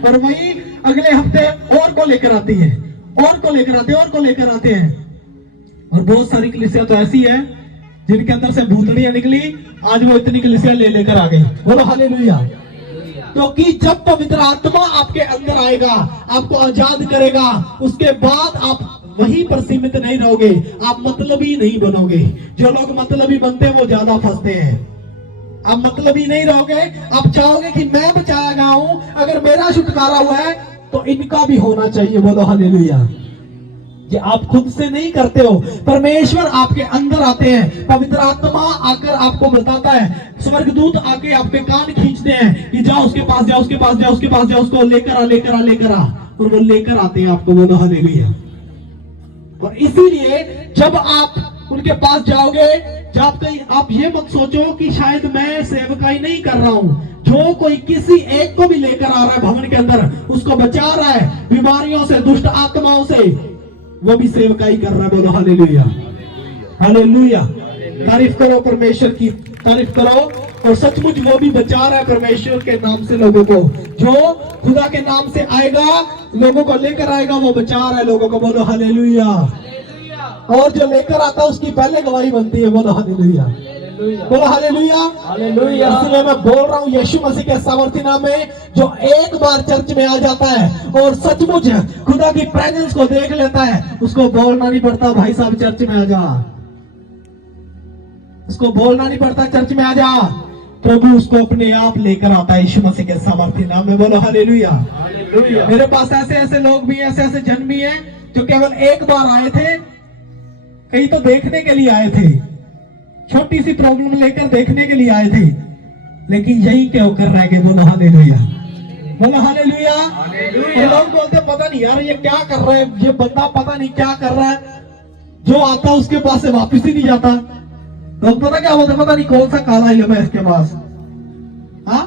और वही अगले हफ्ते और को लेकर आती है, और को लेकर आते हैं, और को लेकर आते हैं। और बहुत सारी कलीसिया तो ऐसी है जिनके अंदर से भूतड़ियां निकली, आज वो इतनी कलीसिया ले लेकर आ गई। बोलो हालेलुया। क्योंकि जब पवित्र आत्मा आपके अंदर आएगा, आपको आजाद करेगा, उसके बाद आप वहीं पर सीमित नहीं रहोगे, आप मतलबी नहीं बनोगे। जो लोग मतलबी बनते हैं वो ज्यादा फंसते हैं। आप मतलबी नहीं रहोगे, आप चाहोगे कि मैं बचाया गया हूं, अगर मेरा छुटकारा हुआ है तो इनका भी होना चाहिए। बोलो हालेलुया। ये आप खुद से नहीं करते हो, परमेश्वर आपके अंदर आते हैं, पवित्र आत्मा आकर आपको बताता है, स्वर्गदूत आके आपके कान खींचते हैं कि जाओ उसके पास, जाओ उसके पास, जाओ उसके पास, जाओ उसको लेकर आ, लेकर आ, लेकर आ, और वो लेकर आते हैं आपको। बोलो हालेलुया। और इसीलिए जब आप उनके पास जाओगे, जब तक आप ये मत सोचो कि शायद मैं सेवकाई नहीं कर रहा हूं। जो कोई किसी एक को भी लेकर आ रहा है भवन के अंदर, उसको बचा रहा है बीमारियों से, दुष्ट आत्माओं से, वो भी सेवकाई कर रहा है। बोलो हालेलुया, हालेलुया। तारीफ करो परमेश्वर की, तारीफ करो। और सचमुच वो भी बचा रहा है परमेश्वर के नाम से लोगों को। जो खुदा के नाम से आएगा, लोगों को लेकर आएगा, वो बचा रहा है लोगों को। बोलो हालेलुया। और जो लेकर आता है उसकी पहले गवाही बनती है। बोलो हालेलुया, बोलो हालेलुया, हालेलुया। इसलिए मैं बोल रहा हूँ यीशु मसीह के सामर्थ्य नाम में, जो एक बार चर्च में आ जाता है और सचमुच खुदा की प्रेजेंस को देख लेता है, उसको बोलना नहीं पड़ता भाई साहब चर्च में आ जा, उसको बोलना नहीं पड़ता चर्च में आ जा, प्रभु उसको अपने आप लेकर आता है यीशु मसीह के सामर्थ्य नाम में। बोलो हालेलुया, हालेलुया। मेरे पास ऐसे ऐसे लोग भी, ऐसे ऐसे जन भी हैं जो केवल एक बार आए थे, कहीं तो देखने के लिए आए थे, छोटी सी प्रॉब्लम लेकर देखने के लिए आए थे, लेकिन यही क्या कर रह गए। बोलो हालेलुया, बोलो हालेलुया। और लोग बोलते पता नहीं यार ये क्या कर रहा है, ये बंदा पता नहीं क्या कर रहा है, जो आता उसके पास से वापस ही नहीं जाता। लोग पता क्या बोलते, पता नहीं कौन सा काला इल्म है इसके पास। हाँ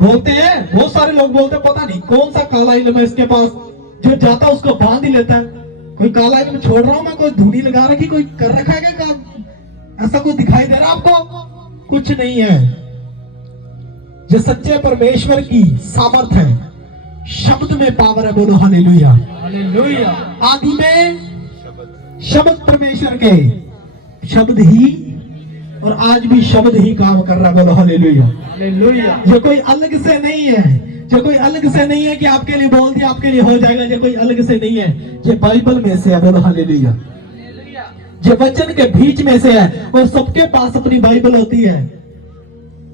बोलते हैं, बहुत सारे लोग बोलते पता नहीं कौन सा काला इल्म है इसके पास, जो जाता उसको बांध ही लेता है। कोई काला इल्म छोड़ रहा हूं मैं, कोई धुनी लगा रखी, कोई कर रखा है क्या काम, ऐसा कुछ दिखाई दे रहा आपको? कुछ नहीं है। जो सच्चे परमेश्वर की सामर्थ है, शब्द में पावर है। बोलो हालेलुया, हालेलुया। आदि में शब्द परमेश्वर के, शब्द ही, और आज भी शब्द ही काम कर रहा है। बोलो हालेलुया, हालेलुया। ये कोई अलग से नहीं है, जो कोई अलग से नहीं है कि आपके लिए बोल दिया आपके लिए हो जाएगा, ये कोई अलग से नहीं है, ये बाइबल में से है। बोलो हालेलुया, ये वचन के बीच में से है, और सबके पास अपनी बाइबल होती है।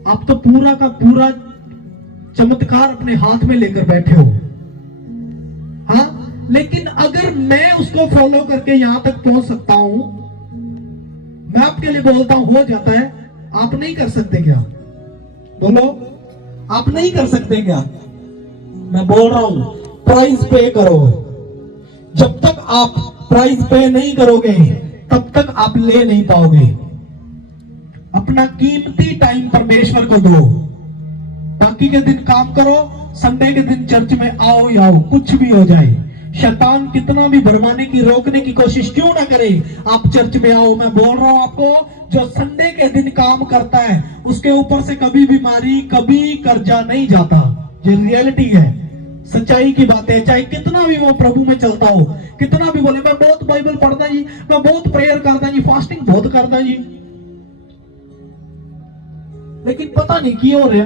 आप तो पूरा का पूरा चमत्कार अपने हाथ में लेकर बैठे हो। हाँ, लेकिन अगर मैं उसको फॉलो करके यहां तक पहुंच सकता हूं, मैं आपके लिए बोलता हूं हो जाता है, आप नहीं कर सकते क्या? बोलो, आप नहीं कर सकते क्या? मैं बोल रहा हूं प्राइस पे करो। जब तक आप प्राइस पे नहीं करोगे तब तक आप ले नहीं पाओगे। अपना कीमती टाइम परमेश्वर को दो, बाकी के दिन काम करो, संडे के दिन चर्च में आओ ही आओ, कुछ भी हो जाए, शैतान कितना भी भरमाने की, रोकने की कोशिश क्यों ना करे, आप चर्च में आओ। मैं बोल रहा हूं आपको, जो संडे के दिन काम करता है उसके ऊपर से कभी बीमारी, कभी कर्जा नहीं जाता। ये रियलिटी है, सच्चाई की बात है। चाहे कितना भी वो प्रभु में चलता हो, कितना भी बोले मैं बहुत बाइबल पढ़ता जी, मैं बहुत प्रेयर करता जी, फास्टिंग बहुत करता जी, लेकिन पता नहीं क्यों हो रहा।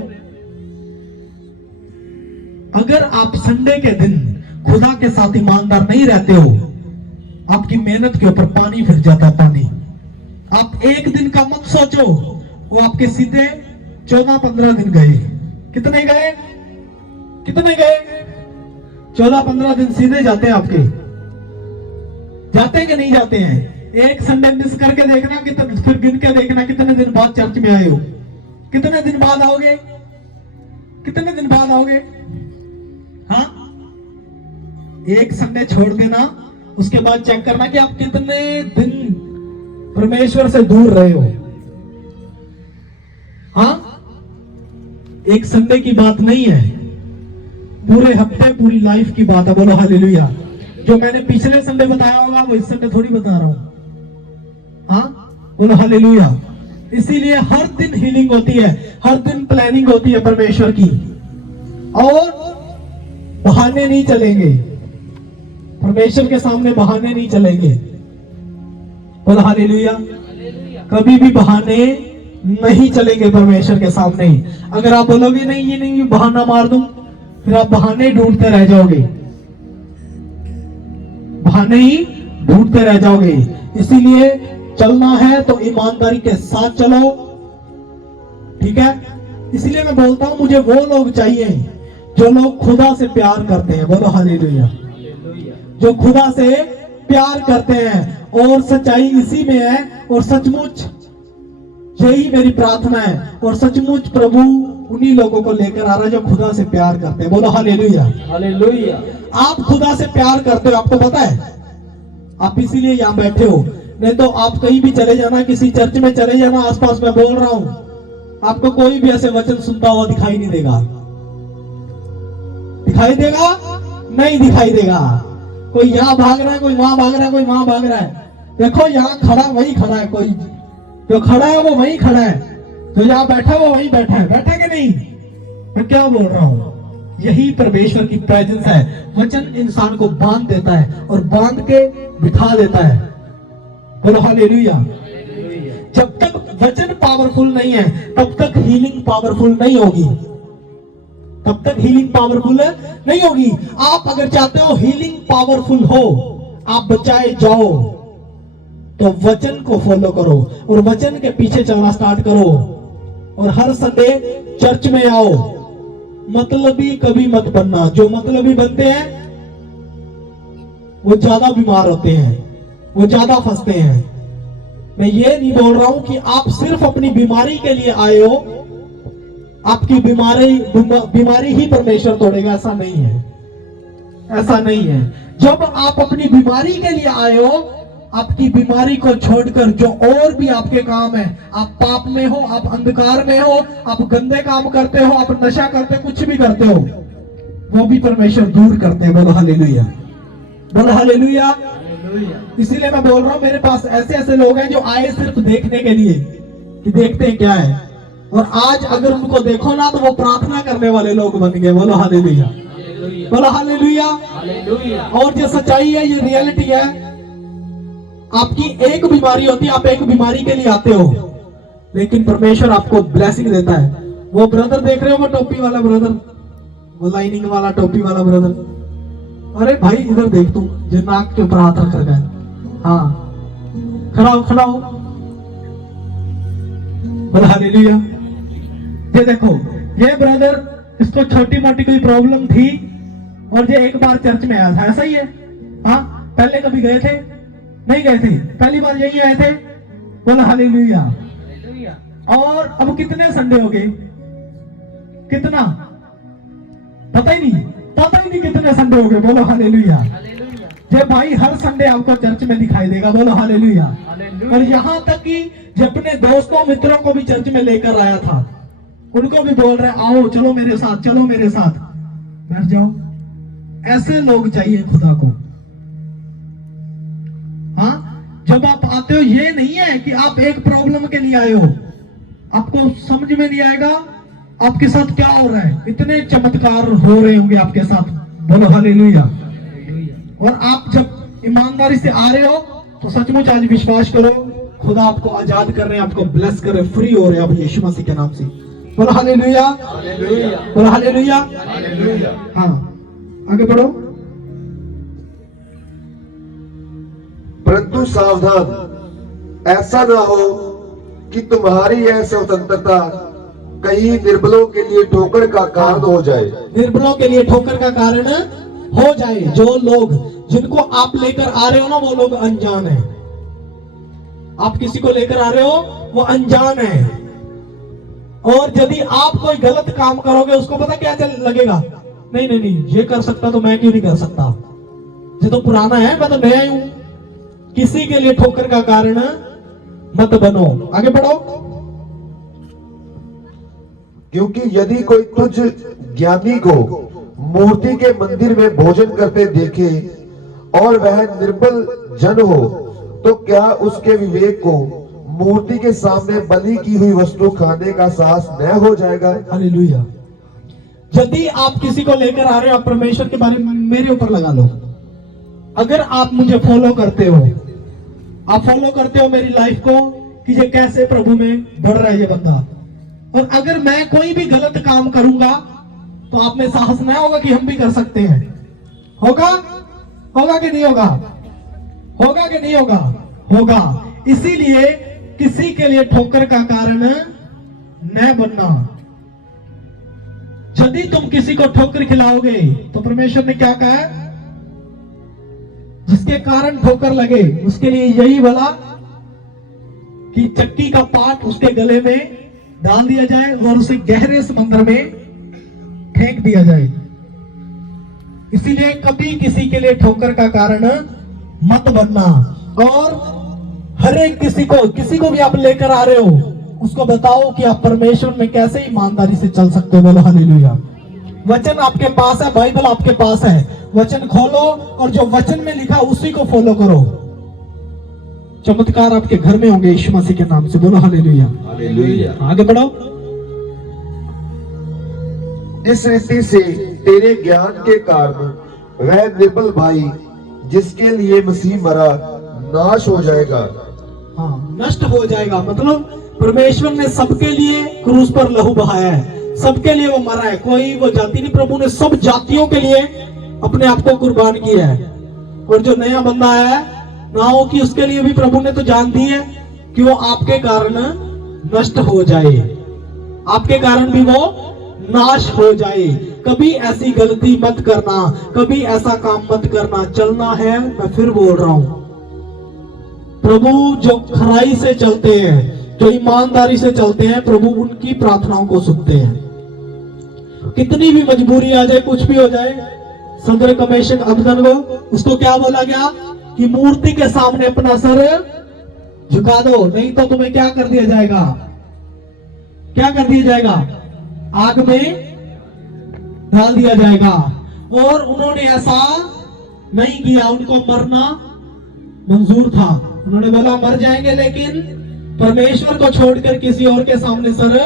अगर आप संडे के दिन खुदा के साथ ईमानदार नहीं रहते हो, आपकी मेहनत के ऊपर पानी फिर जाता है, पानी। आप एक दिन का मत सोचो, वो आपके सीधे 14-15 दिन गए। कितने गए? कितने गए? 14-15 दिन सीधे जाते हैं आपके। जाते हैं कि नहीं जाते हैं? एक संडे मिस करके देखना, कितने, फिर गिन के देखना कितने दिन बाद चर्च में आए हो, कितने दिन बाद आओगे, कितने दिन बाद आओगे। हाँ, एक संडे छोड़ देना, उसके बाद चेक करना कि आप कितने दिन परमेश्वर से दूर रहे हो। हाँ, एक संडे की बात नहीं है, पूरे हफ्ते पूरी लाइफ की बात है। बोलो हालेलुया। जो मैंने पिछले संडे बताया होगा वो इस संडे थोड़ी बता रहा हूं। हाँ, बोलो हालेलुया। इसीलिए हर दिन हीलिंग होती है, हर दिन प्लानिंग होती है परमेश्वर की, और बहाने नहीं चलेंगे परमेश्वर के सामने, बहाने नहीं चलेंगे। बोलो हालेलुया। कभी भी बहाने नहीं चलेंगे परमेश्वर के सामने। अगर आप बोलोगे नहीं ये नहीं बहाना मार दूं, फिर आप बहाने ढूंढते रह जाओगे, बहाने ही ढूंढते रह जाओगे। इसीलिए चलना है तो ईमानदारी के साथ चलो, ठीक है। इसलिए मैं बोलता हूं मुझे वो लोग चाहिए जो लोग खुदा से प्यार करते हैं। बोलो हालेलुया। जो खुदा से प्यार करते हैं और सच्चाई इसी में है, और सचमुच यही मेरी प्रार्थना है, और सचमुच प्रभु उन्हीं लोगों को लेकर आ रहा है जो खुदा से प्यार करते हैं। बोलो हालेलुया। हालेलुया। आप खुदा से प्यार करते हो, आपको पता है, आप इसीलिए यहाँ बैठे हो। नहीं तो आप कहीं भी चले जाना, किसी चर्च में चले जाना, आसपास मैं बोल रहा हूं, आपको कोई भी ऐसे वचन सुनता हुआ दिखाई नहीं देगा। दिखाई देगा? नहीं दिखाई देगा। कोई यहाँ भाग रहा है, कोई वहां भाग रहा है, कोई वहां भाग रहा है। देखो यहाँ खड़ा वही खड़ा है, कोई जो खड़ा है वो वही खड़ा है, जो यहाँ बैठा वो वही बैठा है। बैठा कि नहीं? मैं क्या बोल रहा हूं? यही परमेश्वर की प्रेजेंस है। वचन इंसान को बांध देता है और बांध के बिठा देता है। बोलो हालेलुया। जब तक वचन पावरफुल नहीं है तब तक हीलिंग पावरफुल नहीं होगी, तब तक हीलिंग पावरफुल नहीं होगी। आप अगर चाहते हो हीलिंग पावरफुल हो, आप बचाए जाओ, तो वचन को फॉलो करो और वचन के पीछे चलना स्टार्ट करो, और हर संडे चर्च में आओ। मतलबी कभी मत बनना। जो मतलबी बनते हैं वो ज्यादा बीमार होते हैं, वो ज्यादा फंसते हैं। मैं ये नहीं बोल रहा हूं कि आप सिर्फ अपनी बीमारी के लिए आए हो, आपकी बीमारी ही परमेश्वर तोड़ेगा, ऐसा नहीं है, ऐसा नहीं है। जब आप अपनी बीमारी के लिए आए हो, आपकी बीमारी को छोड़कर जो और भी आपके काम है, आप पाप में हो, आप अंधकार में हो, आप गंदे काम करते हो, आप नशा करते, कुछ भी करते हो, वो भी परमेश्वर दूर करते हैं। बोलो हालेलुया। बोलो हालेलुया। इसीलिए मैं बोल रहा हूं, मेरे पास ऐसे ऐसे लोग हैं जो आए सिर्फ देखने के लिए कि देखते हैं क्या है, और आज अगर उनको देखो ना तो वो प्रार्थना करने वाले लोग बन गए। बोलो हालेलुया। बोलो हालेलुया। और जो सच्चाई है, ये रियलिटी है। आपकी एक बीमारी होती है, आप एक बीमारी के लिए आते हो, लेकिन परमेश्वर आपको ब्लेसिंग देता है। वो ब्रदर देख रहे हो, वो टोपी वाला ब्रदर, वो लाइनिंग वाला टोपी वाला ब्रदर, अरे भाई इधर देख तू, जो नाक के ऊपर हाथ रख रखा है। हाँ, खड़ा हो, खड़ा हो। बोलो हालेलुया। ये देखो, ये ब्रदर, इसको छोटी मोटी कोई प्रॉब्लम थी और ये एक बार चर्च में आया था, ऐसा ही है। हाँ, पहले कभी गए थे? नहीं गए थे, पहली बार यही आए थे। बोलो हालेलुया। और अब कितने संडे हो गए? कितना पता ही नहीं, पता ही नहीं कितने संडे हो गए। बोलो हालेलुया। ये भाई हर संडे आपको चर्च में दिखाई देगा। बोलो हालेलुया। और यहाँ तक कि जो अपने दोस्तों मित्रों को भी चर्च में लेकर आया था, उनको भी बोल रहे आओ, चलो मेरे साथ, चलो मेरे साथ, बैठ जाओ। ऐसे लोग चाहिए खुदा को। हाँ, जब आप आते हो, ये नहीं है कि आप एक प्रॉब्लम के लिए आए हो, आपको समझ में नहीं आएगा आपके साथ क्या हो रहा है। इतने चमत्कार हो रहे होंगे आपके साथ। बोलो हालेलुया। और आप जब ईमानदारी से आ रहे हो तो सचमुच आज विश्वास करो, खुदा आपको आजाद कर रहे हैं, आपको ब्लेस कर रहे हैं, फ्री हो रहे हैं आप यीशु मसीह के नाम से। बोलो हालेलुया। बोलो हालेलुया। हाँ, आगे बढ़ो। परंतु सावधान, ऐसा ना हो कि तुम्हारी यह स्वतंत्रता कहीं निर्बलों के लिए ठोकर का कारण हो जाए। निर्बलों के लिए ठोकर का कारण हो जाए। जो लोग जिनको आप लेकर आ रहे हो ना, वो लोग अनजान है। आप किसी को लेकर आ रहे हो, वो अनजान है। और यदि आप कोई गलत काम करोगे, उसको पता क्या लगेगा, नहीं नहीं नहीं, ये कर सकता तो मैं क्यों नहीं कर सकता, ये तो पुराना है, मैं तो नया ही हूं। किसी के लिए ठोकर का कारण मत बनो। आगे बढ़ो। क्योंकि यदि कोई तुझ ज्ञानी को मूर्ति के मंदिर में भोजन करते देखे और वह निर्बल जन हो, तो क्या उसके विवेक को मूर्ति के सामने बलि की हुई वस्तु खाने का साहस न हो जाएगा? हालेलुया। यदि आप किसी को लेकर आ रहे हो, आप परमेश्वर के बारे में मेरे ऊपर लगा लो। अगर आप मुझे फॉलो करते हो, आप फॉलो करते हो मेरी लाइफ को कि ये कैसे प्रभु में बढ़ रहा है ये बंदा, और अगर मैं कोई भी गलत काम करूंगा तो आप में साहस नहीं होगा कि हम भी कर सकते हैं। होगा? होगा कि नहीं होगा? होगा कि नहीं होगा? होगा। इसीलिए किसी के लिए ठोकर का कारण न बनना। यदि तुम किसी को ठोकर खिलाओगे तो परमेश्वर ने क्या कहा? जिसके कारण ठोकर लगे उसके लिए यही बोला कि चक्की का पाट उसके गले में डाल दिया जाए और उसे गहरे समुद्र में फेंक दिया जाए। इसीलिए कभी किसी के लिए ठोकर का कारण मत बनना। और हर एक किसी को भी आप लेकर आ रहे हो, उसको बताओ कि आप परमेश्वर में कैसे ईमानदारी से चल सकते हो। बोलो हालेलुया। वचन आपके पास है, बाइबल आपके पास है, वचन खोलो और जो वचन में लिखा उसी को फॉलो करो। चमत्कार आपके घर में होंगे यीशु मसीह के नाम से। बोलो हालेलुया। हालेलुया। आगे बढ़ो। इस रीति से तेरे ज्ञान के कारण वह निर्बल भाई जिसके लिए मसीह मरा नाश हो जाएगा। हाँ, नष्ट हो जाएगा। मतलब परमेश्वर ने सबके लिए क्रूस पर लहू बहाया है, सबके लिए वो मरा है। कोई वो जाति नहीं, प्रभु ने सब जातियों के लिए अपने आप को कुर्बान किया है। और जो नया बंदा आया है ना हो कि उसके लिए भी प्रभु ने तो जान दी है कि वो आपके कारण नष्ट हो जाए, आपके कारण भी वो नाश हो जाए। कभी ऐसी गलती मत करना, कभी ऐसा काम मत करना। चलना है, मैं फिर बोल रहा हूं, प्रभु जो खराई से चलते हैं, जो ईमानदारी से चलते हैं, प्रभु उनकी प्रार्थनाओं को सुनते हैं। कितनी भी मजबूरी आ जाए, कुछ भी हो जाए, सदर मेशक अबेदनगो उसको क्या बोला गया कि मूर्ति के सामने अपना सर झुका दो, नहीं तो तुम्हें क्या कर दिया जाएगा? क्या कर दिया जाएगा? आग में डाल दिया जाएगा। और उन्होंने ऐसा नहीं किया, उनको मरना मंजूर था। उन्होंने बोला मर जाएंगे लेकिन परमेश्वर को छोड़कर किसी और के सामने सर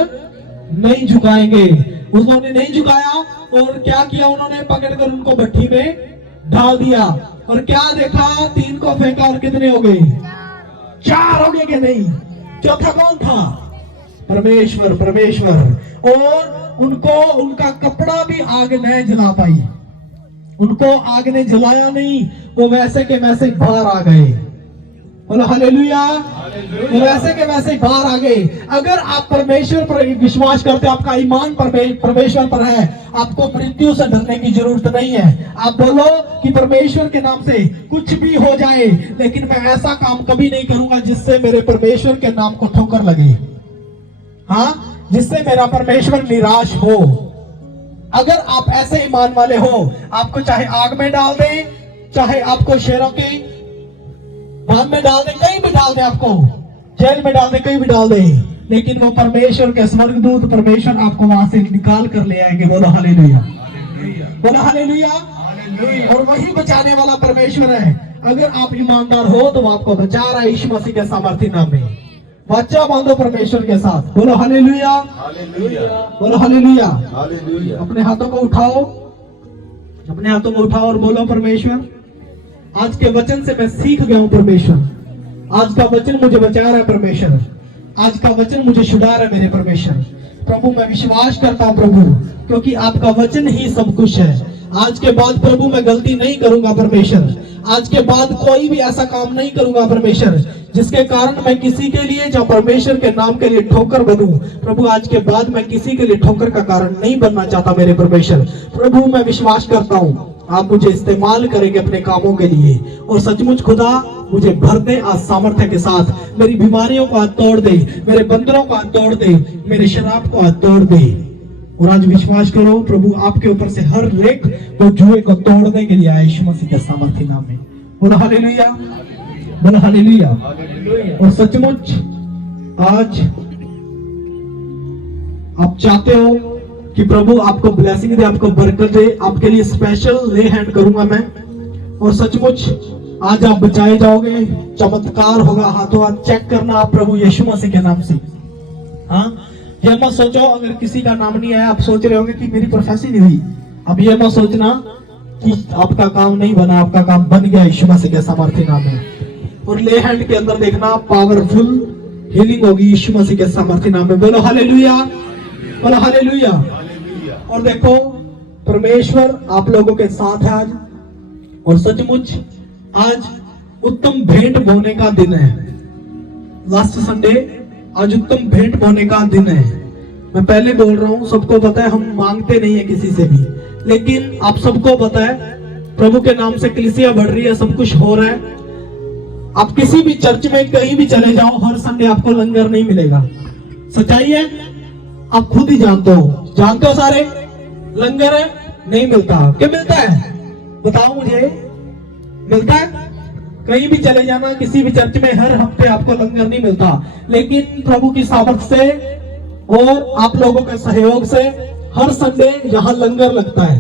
नहीं झुकाएंगे। उन्होंने नहीं झुकाया और क्या किया? उन्होंने पकड़कर उनको भट्टी में डाल दिया। और क्या देखा? 3 को फेंका और कितने हो गए? 4 हो गए कि नहीं? चौथा कौन था? परमेश्वर। परमेश्वर। और उनको उनका कपड़ा भी आग नहीं जला पाई, उनको आग ने जलाया नहीं, वो वैसे के वैसे बाहर आ गए। बोलो हालेलुया। वो वैसे के वैसे बाहर आ गए। अगर आप परमेश्वर पर विश्वास करते, आपका ईमान परमेश्वर पर है, आपको मृत्यु से डरने की जरूरत नहीं है। आप बोलो कि परमेश्वर के नाम से कुछ भी हो जाए, लेकिन मैं ऐसा काम कभी नहीं करूंगा जिससे मेरे परमेश्वर के नाम को ठोकर लगे, हाँ, जिससे मेरा परमेश्वर निराश हो। अगर आप ऐसे ईमान वाले हो, आपको चाहे आग में डाल दें, चाहे आपको शेरों की बांध में डाल दें, कहीं भी डाल दें, आपको जेल में डाल दें, कहीं भी डाल दें, लेकिन वो परमेश्वर के स्वर्गदूत परमेश्वर आपको वहां से निकाल कर ले आएंगे। बोलो हालेलुया। बोलो हालेलुया। और वही बचाने वाला परमेश्वर है। अगर आप ईमानदार हो तो वो आपको बचा रहा है यीशु मसीह के सामर्थ्य नाम में। वाचा बांधो परमेश्वर के साथ। बोलो हालेलुया। बोलो हालेलुया। अपने हाथों को उठाओ, अपने हाथों को उठाओ और बोलो परमेश्वर, आज के वचन से मैं सीख गया हूं परमेश्वर, आज का वचन मुझे बचा रहा है परमेश्वर, आज का वचन मुझे छुड़ा रहा है मेरे परमेश्वर। प्रभु मैं विश्वास करता हूं प्रभु, क्योंकि आपका वचन ही सब कुछ है। आज के बाद प्रभु मैं गलती नहीं करूंगा परमेश्वर, आज के बाद कोई भी ऐसा काम नहीं करूंगा परमेश्वर जिसके कारण मैं किसी के लिए या परमेश्वर के नाम के लिए ठोकर बनूं। प्रभु आज के बाद मैं किसी के लिए ठोकर का कारण नहीं बनना चाहता मेरे परमेश्वर। प्रभु मैं विश्वास करता हूं आप मुझे इस्तेमाल करेंगे अपने कामों के लिए, और सचमुच खुदा मुझे भर दे आज सामर्थ्य के साथ। मेरी बीमारियों को आज तोड़ दे, मेरे बंदरों को आज तोड़ दे, मेरे शराब को आज तोड़ दे। और आज विश्वास करो प्रभु आपके ऊपर से हर रेख वो जुए को तोड़ने के लिए आए यीशु मसीह के सामर्थ्य नाम में। बोलो हालेलुया। बोलो हालेलुया। और सचमुच आज आप चाहते हो कि प्रभु आपको ब्लेसिंग दे, आपको बरकत दे, आपके लिए स्पेशल ले हैंड करूंगा मैं, और सचमुच आज आप बचाए जाओगे, चमत्कार होगा। हाथों हाथ चेक करना आप प्रभु यीशु मसीह के नाम से। हाँ, ये मत सोचो अगर किसी का नाम नहीं आया, आप सोच रहे होंगे कि मेरी प्रोफेसी नहीं हुई। अब ये मत सोचना कि आपका काम नहीं बना, आपका काम बन गया यीशु मसीह के सामर्थ्य नाम में। और ले हैंड के अंदर देखना पावरफुल हीलिंग होगी यीशु मसीह के सामर्थ्य नाम में। बोलो हालेलुया, बोलो हालेलुया। और देखो परमेश्वर आप लोगों के साथ है आज, और सचमुच आज उत्तम भेंट बोने का दिन है। लास्ट संडे आज उत्तम भेंट बोने का दिन है। मैं पहले बोल रहा हूं, सबको पता है हम मांगते नहीं है किसी से भी, लेकिन आप सबको पता है प्रभु के नाम से कलीसिया बढ़ रही है, सब कुछ हो रहा है। आप किसी भी चर्च में कहीं भी चले जाओ, हर संडे आपको लंगर नहीं मिलेगा। सच्चाई है, आप खुद ही जानते हो सारे, लंगर है नहीं मिलता। क्या मिलता है बताओ मुझे, मिलता है? कहीं भी चले जाना, किसी भी चर्च में हर हफ्ते आपको लंगर नहीं मिलता, लेकिन प्रभु की सामर्थ से और आप लोगों के सहयोग से हर संडे यहाँ लंगर लगता है।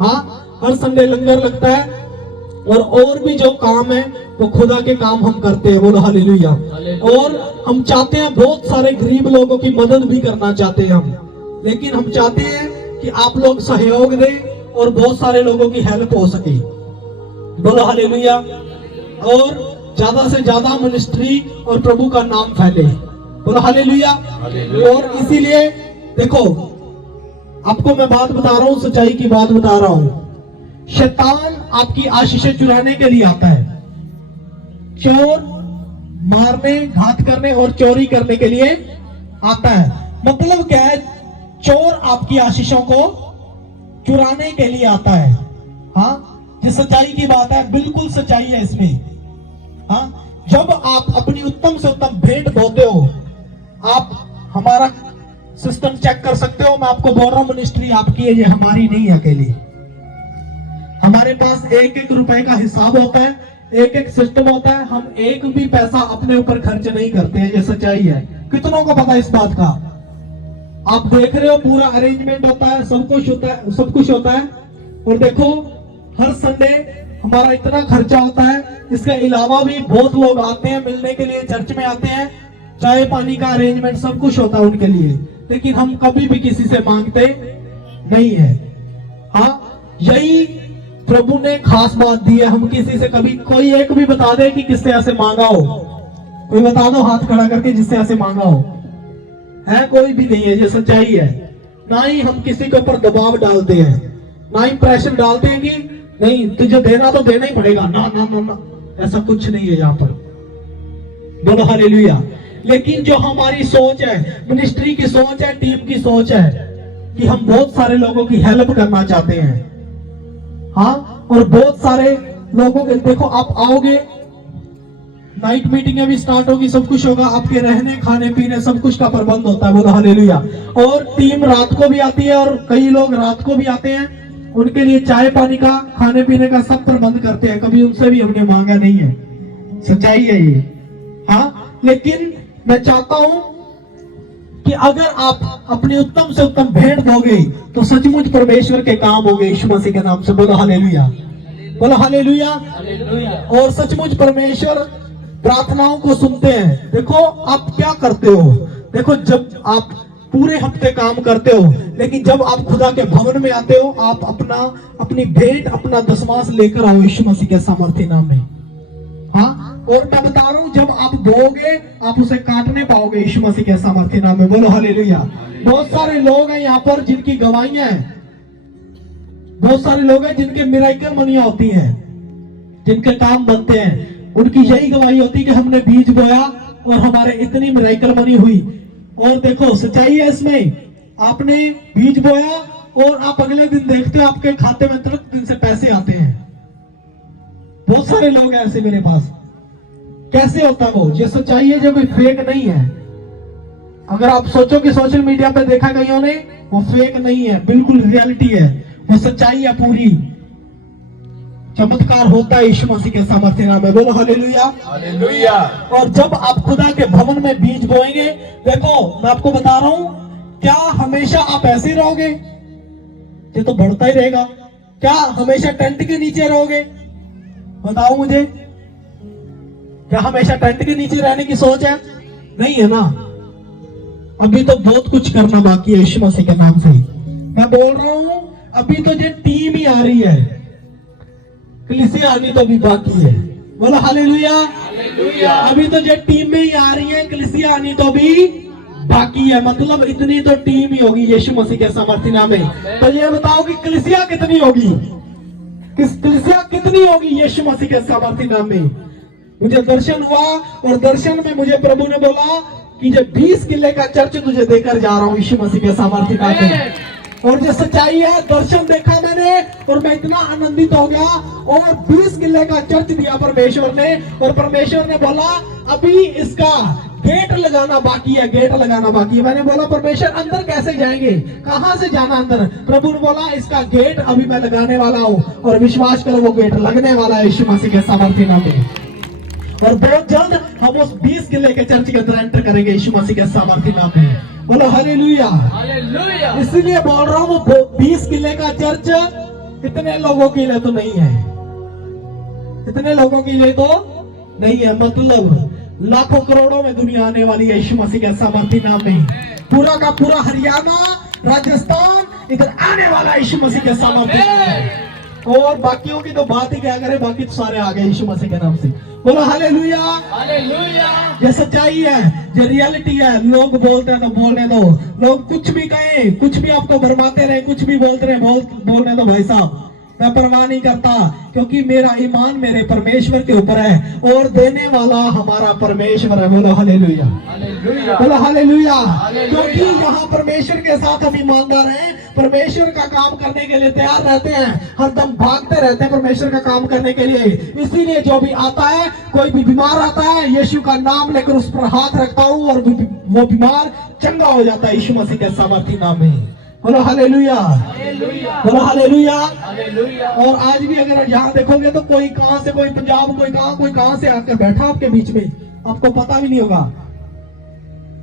हाँ, हर संडे लंगर लगता है, और भी जो काम है वो खुदा के काम हम करते हैं। बोलो हालेलुया। और हम चाहते हैं बहुत सारे गरीब लोगों की मदद भी करना चाहते हैं हम, लेकिन हम चाहते हैं कि आप लोग सहयोग दें और बहुत सारे लोगों की हेल्प हो सके। बोलो हालेलुया। और ज्यादा से ज्यादा मिनिस्ट्री और प्रभु का नाम फैले। बोलो हालेलुया। और इसीलिए देखो, आपको मैं बात बता रहा हूँ, सच्चाई की बात बता रहा हूँ। शैतान आपकी आशीषें चुराने के लिए आता है, चोर मारने, घात करने और चोरी करने के लिए आता है। मतलब क्या है? चोर आपकी आशीषों को चुराने के लिए आता है। हाँ, ये सच्चाई की बात है, बिल्कुल सच्चाई है इसमें। हाँ, जब आप अपनी उत्तम से उत्तम भेंट बोते हो, आप हमारा सिस्टम चेक कर सकते हो। मैं आपको बोल रहा हूं, मिनिस्ट्री आपकी है, ये हमारी नहीं है अकेली। हमारे पास एक एक रुपए का हिसाब होता है, एक एक सिस्टम होता है। हम एक भी पैसा अपने ऊपर खर्च नहीं करते हैं, ये सच्चाई है। कितनों को पता है इस बात का? आप देख रहे हो, पूरा अरेंजमेंट होता है, सब कुछ होता है। और देखो हर संडे हमारा इतना खर्चा होता है। इसके अलावा भी बहुत लोग आते हैं मिलने के लिए, चर्च में आते हैं, चाय पानी का अरेंजमेंट सब कुछ होता है उनके लिए, लेकिन हम कभी भी किसी से मांगते नहीं है। हाँ, यही प्रभु ने खास बात दी है। हम किसी से कभी, कोई एक भी बता दे कि किससे ऐसे मांगा हो, कोई बता दो हाथ खड़ा करके जिससे ऐसे मांगा हो, है? कोई भी नहीं है, ये सच्चाई है। ना ही हम किसी के ऊपर दबाव डालते हैं, ना ही प्रेशर डालते हैं कि नहीं तुझे देना तो देना ही पड़ेगा, ना ना ना ना, ऐसा कुछ नहीं है यहाँ पर। बोलो हालेलुया। लेकिन जो हमारी सोच है, मिनिस्ट्री की सोच है, टीम की सोच है कि हम बहुत सारे लोगों की हेल्प करना चाहते हैं। हाँ, और बहुत सारे लोगों के, देखो आप आओगे, नाइट मीटिंगें भी स्टार्ट होगी, सब कुछ होगा, आपके रहने खाने पीने सब कुछ का प्रबंध होता है। बोलो हालेलुया। और टीम रात को भी आती है, और कई लोग रात को भी आते हैं, उनके लिए चाय पानी का, खाने पीने का सब प्रबंध करते हैं। कभी उनसे भी हमने मांगा नहीं है, सच्चाई है ये। हाँ, लेकिन मैं चाहता हूं कि अगर आप अपनी उत्तम से उत्तम भेंट दोगे तो सचमुच परमेश्वर के काम होंगे यीशु मसीह के नाम से। बोलो हालेलुया, बोलो हालेलुया। और सचमुच परमेश्वर प्रार्थनाओं को सुनते हैं। देखो आप क्या करते हो, देखो जब आप पूरे हफ्ते काम करते हो, लेकिन जब आप खुदा के भवन में आते हो, आप अपनी भेंट, अपना दशमांश लेकर आओ यीशु मसीह के सामर्थ्य नाम में। हाँ, और मैं बता रहा हूं, जब आप बोओगे आप उसे काटने पाओगे यीशु मसीह के सामर्थ्य नाम में। बोलो हालेलुया। बहुत सारे लोग हैं यहाँ पर जिनकी गवाहियां हैं, बहुत सारे लोग हैं जिनके मिरेकल मनियां होती हैं, जिनके काम बनते हैं। उनकी यही गवाही होती है कि हमने बीज बोया और हमारे इतनी मिरेकल मनी हुई। और देखो सच्चाई है इसमें, आपने बीज बोया और आप अगले दिन देखते हो आपके खाते में तुरंत दिन से पैसे आते हैं। बहुत सारे लोग हैं ऐसे मेरे पास। कैसे होता है वो? ये सच्चाई है, जो कोई फेक नहीं है। अगर आप सोचो कि सोशल मीडिया पे देखा कईयों ने, वो फेक नहीं है, बिल्कुल रियलिटी है, वो सच्चाई है पूरी। चमत्कार होता है यीशु मसीह के सामर्थ्य नाम में। बोलो हालेलुया। हालेलुया। और जब आप खुदा के भवन में बीज बोएंगे, देखो मैं आपको बता रहा हूं, क्या हमेशा आप ऐसे ही रहोगे? ये तो बढ़ता ही रहेगा। क्या हमेशा टेंट के नीचे रहोगे? बताओ मुझे, क्या हमेशा टेंट के नीचे रहने की सोच है? नहीं है ना। अभी तो बहुत कुछ करना बाकी है यीशु मसीह के नाम से। मैं बोल रहा हूं, अभी तो ये टीम ही आ रही है, कलीसिया आनी तो भी बाकी है। बोलो हालेलुया। अभी तो ये टीम में ही आ रही है, कलीसिया आनी तो भी बाकी है। मतलब इतनी तो टीम ही होगी यीशु मसीह के सामर्थ्य नाम में। तो ये बताओ कि कलीसिया कितनी होगी? कलीसिया कितनी होगी यीशु मसीह के सामर्थ्य नाम में? मुझे दर्शन हुआ और दर्शन में मुझे प्रभु ने बोला कि जो 20 किले का चर्च तुझे देकर जा रहा हूं यीशु मसीह के सामर्थ्य नाम में। और जो सच्चाई है, दर्शन देखा मैंने और मैं इतना आनंदित हो गया। और 20 किले का चर्च दिया परमेश्वर ने, और परमेश्वर ने बोला अभी इसका गेट लगाना बाकी है, गेट लगाना बाकी है। मैंने बोला परमेश्वर अंदर कैसे जाएंगे, कहां से जाना अंदर? प्रभु ने बोला इसका गेट अभी मैं लगाने वाला हूं, और विश्वास करो वो गेट लगने वाला है यीशु मसीह के सामर्थ्य नाम में। और बहुत जल्द हम उस 20 किले के चर्च के अंदर एंटर करेंगे यीशु मसीह के सामर्थ्य नाम में। बोलो हालेलुया। इसीलिए बोल रहा हूँ, वो 20 किले का चर्च इतने लोगों के लिए तो नहीं है, इतने लोगों के लिए तो नहीं है। मतलब लाखों करोड़ों में दुनिया आने वाली है यीशु मसीह के सामर्थ्य नाम में। पूरा का पूरा हरियाणा, राजस्थान इधर आने वाला यीशु मसीह के सामर्थ्य नाम में। और बाकियों की तो बात ही क्या करे, बाकी तो सारे आ गए यीशु मसीह के नाम से। बोलो हालेलुया। ये सच्चाई है, ये रियलिटी है। लोग बोलते हैं तो बोलने दो, लोग कुछ भी कहें, कुछ भी आपको भरमाते रहे, कुछ भी बोलते रहे, बोलने दो भाई साहब, मैं परवाह नहीं करता, क्योंकि मेरा ईमान मेरे परमेश्वर के ऊपर है और देने वाला हमारा परमेश्वर है। बोलो हालेलुया। बोलो हालेलुया। क्योंकि यहाँ परमेश्वर के साथ हम ईमानदार हैं, परमेश्वर का काम करने के लिए तैयार रहते हैं, हरदम भागते रहते हैं परमेश्वर का काम करने के लिए। इसीलिए जो भी आता है, कोई भी बीमार आता है, यीशु का नाम लेकर उस पर हाथ रखता हूँ और वो बीमार चंगा हो जाता है यीशु मसीह के सामर्थ्य नाम में। बोलो हालेलुया। बोलो हालेलुया। और आज भी अगर यहाँ देखोगे तो कोई कहां से, कोई पंजाब, कोई कहां से आकर बैठा आपके बीच में, आपको पता भी नहीं होगा।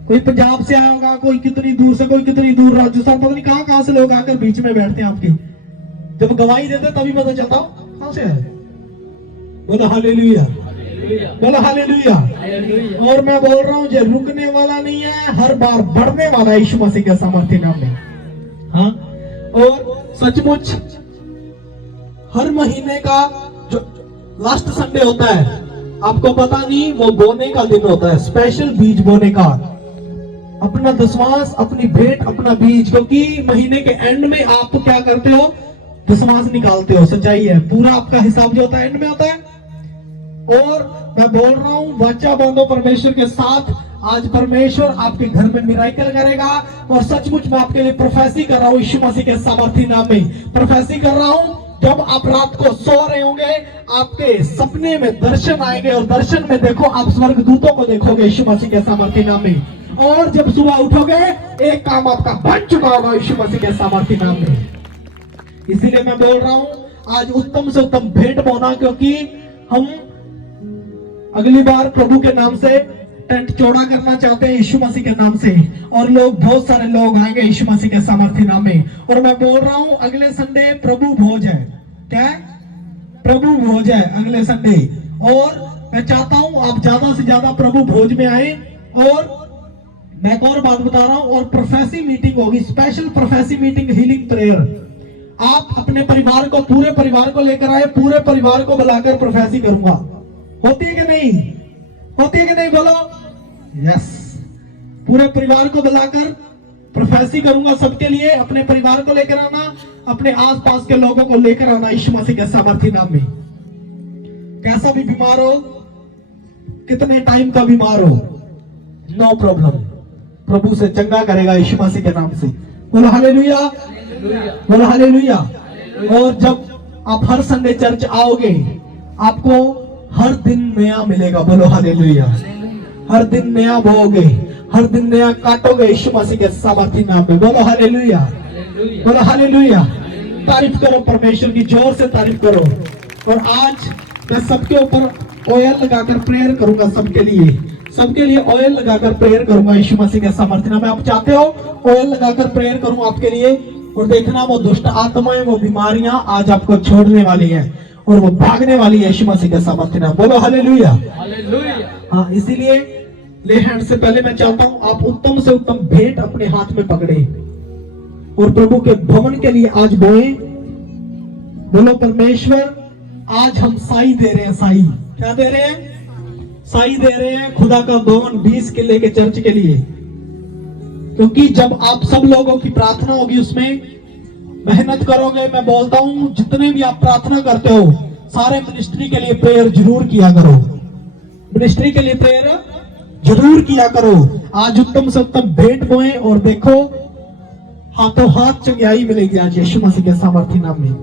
कोई पंजाब से आया होगा, कोई कितनी दूर से, कोई कितनी दूर राजस्थान, पता नहीं कहां से लोग आकर बीच में बैठते हैं आपके। जब गवाही देते तभी पता चलता कहां से है। बोलो हालेलुया। बोलो हालेलुया। और मैं बोल रहा हूँ, ये रुकने वाला नहीं है, हर बार बढ़ने वाला है यीशु मसीह के सामर्थ्य नाम में। हाँ, और सचमुच हर महीने का जो लास्ट संडे होता है, आपको पता नहीं, वो बोने का दिन होता है, स्पेशल बीज बोने का। अपना दशमांश, अपनी भेंट, अपना बीज, क्योंकि महीने के एंड में आप क्या करते हो, दशमांश निकालते हो। सच्चाई है, पूरा आपका हिसाब जो होता है एंड में होता है। और मैं बोल रहा हूँ, वाचा बांधो परमेश्वर के साथ। आज परमेश्वर आपके घर में मिराकल करेगा। और सचमुच मैं आपके लिए प्रोफेसी कर रहा हूँ यीशु मसीह के सामर्थ्य नाम में। प्रोफेसी कर रहा हूँ, जब आप रात को सो रहे होंगे, आपके सपने में दर्शन आएंगे, और दर्शन में देखो आप स्वर्गदूतों को देखोगे यीशु मसीह के सामर्थ्य नाम में। और जब सुबह उठोगे, एक काम आपका बन चुका होगा यीशु मसीह के सामर्थ्य नाम में। इसीलिए मैं बोल रहा हूँ, आज उत्तम से उत्तम भेंट बोना, क्योंकि हम अगली बार प्रभु के नाम से टेंट चौड़ा करना चाहते हैं यीशु मसीह के नाम से। और लोग, बहुत सारे लोग आएंगे यीशु मसीह के सामर्थ्य नाम में। और मैं बोल रहा हूँ, अगले संडे प्रभु भोज है। क्या है? प्रभु भोज है अगले संडे। और मैं चाहता हूँ आप ज्यादा से ज्यादा प्रभु भोज में आए। और मैं एक और बात बता रहा हूँ, और प्रोफेसी मीटिंग होगी, special prophecy meeting, healing prayer. आप अपने परिवार को, पूरे परिवार को लेकर आए, पूरे परिवार को बुलाकर प्रोफेसी करूंगा। होती है कि नहीं? होती है कि नहीं? बोलो यस। पूरे परिवार को बुलाकर प्रोफेसी करूंगा सबके लिए। अपने परिवार को लेकर आना, अपने आसपास के लोगों को लेकर आना यीशु मसीह के सामर्थ्य नाम में। कैसा भी बीमार हो, कितने टाइम का बीमार हो, नो प्रॉब्लम, प्रभु से चंगा करेगा यीशु मसीह के नाम से। बोलो हालेलुया। बोलो हालेलुया। और जब आप हर संडे चर्च आओगे, आपको हर दिन नया मिलेगा। बोलो हालेलुया। हर दिन नया बोओगे, हर दिन नया काटोगे यीशु मसीह के सामर्थ्य नाम में। बोलो हालेलुया। बोलो हालेलुया। तारीफ करो परमेश्वर की, जोर से तारीफ करो। और आज मैं सबके ऊपर ऑयल लगाकर प्रेयर करूंगा, सबके लिए ऑयल लगाकर प्रेयर करूंगा यीशु मसीह के सामर्थ्य नाम में। आप चाहते हो ऑयल लगाकर प्रेयर करूं आपके लिए, और देखना वो दुष्ट आत्माएं, वो बीमारियां आज आपको छोड़ने वाली है और वो भागने वाली है यीशु मसीह के सामर्थ्य नाम। बोलो हालेलुया। हाँ, इसीलिए ले हैंड से पहले मैं चाहता हूं आप उत्तम से उत्तम भेंट अपने हाथ में पकड़े और प्रभु के भवन के लिए आज बोए। बोलो परमेश्वर, आज हम साई दे रहे हैं। साई क्या दे रहे हैं? साई दे रहे हैं खुदा का भवन 20 किले के चर्च के लिए, क्योंकि जब आप सब लोगों की प्रार्थना होगी, उसमें मेहनत करोगे। मैं बोलता हूं जितने भी आप प्रार्थना करते हो, सारे मिनिस्ट्री के लिए प्रेयर जरूर किया करो, मिनिस्ट्री के लिए प्रेयर जरूर किया करो। आज उत्तम से उत्तम भेंट बोए और देखो हाथों हाथ चंगाई मिलेगी आज यीशु मसीह के सामर्थ्य नाम में।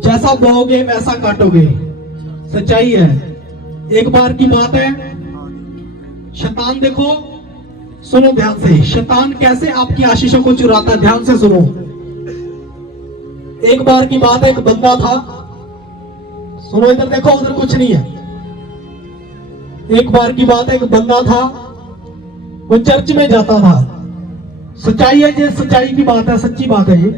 जैसा बोओगे वैसा काटोगे, सच्चाई है। एक बार की बात है, शैतान देखो, सुनो ध्यान से, शैतान कैसे आपकी आशीषों को चुराता है, ध्यान से सुनो। एक बार की बात है, एक बंदा था, सुनो इधर देखो, उधर कुछ नहीं है। एक बार की बात है, एक बंदा था, वो चर्च में जाता था। सच्चाई है, ये सच्चाई की बात है, सच्ची बात है ये।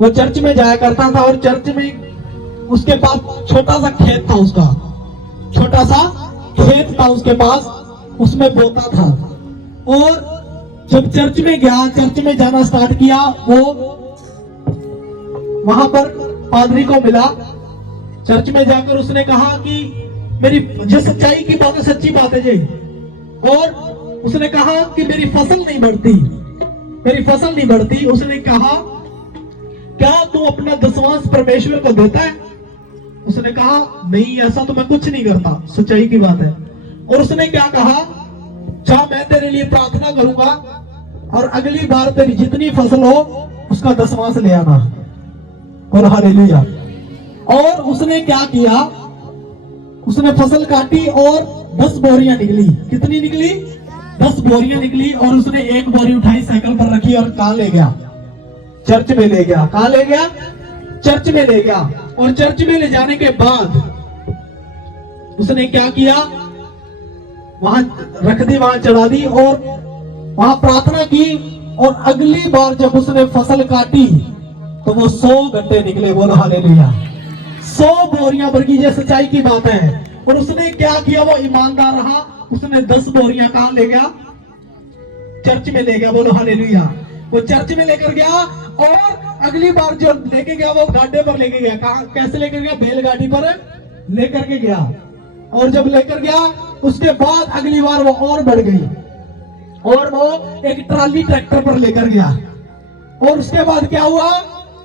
वो चर्च में जाया करता था और चर्च में उसके पास छोटा सा खेत था, उसका छोटा सा खेत था उसके पास, उसमें बोता था। और जब चर्च में गया, चर्च में जाना स्टार्ट किया, वो वहां पर पादरी को मिला। चर्च में जाकर उसने कहा कि मेरी जो सच्चाई की बात है, सच्ची बात है जी। और उसने कहा कि मेरी फसल नहीं बढ़ती, मेरी फसल नहीं बढ़ती। उसने कहा क्या तू अपना दसवांश परमेश्वर को देता है? उसने कहा नहीं, ऐसा तो मैं कुछ नहीं करता, सच्चाई की बात है। और उसने क्या कहा, चाह मैं तेरे लिए प्रार्थना करूंगा और अगली बार तेरी जितनी फसल हो उसका दसवांश ले आना। और हालेलुया। और उसने क्या किया, उसने फसल काटी और 10 बोरियां निकली। कितनी निकली? 10 बोरियां निकली। और उसने एक बोरी उठाई, साइकिल पर रखी और कहां ले गया? चर्च में ले गया। कहां ले गया? चर्च में ले गया। और चर्च में ले जाने के बाद उसने क्या किया, वहां रख दी, वहां चढ़ा दी और वहां प्रार्थना की। और अगली बार जब उसने फसल काटी तो वो 100 घंटे निकले। बोलो हालेलुया। 100 बोरियां भर की, ये सच्चाई की बात है। और उसने क्या किया, वो ईमानदार रहा। उसने 10 बोरियां कहां ले गया? चर्च में ले गया। बोलो हालेलुया। वो चर्च में लेकर गया और अगली बार जो लेके गया वो गाड़े पर लेके गया। कहा, कैसे लेकर गया? बैलगाड़ी पर लेकर के गया। और जब लेकर गया उसके बाद अगली बार वो और बढ़ गई और वो एक ट्राली ट्रैक्टर पर लेकर गया। और उसके बाद क्या हुआ,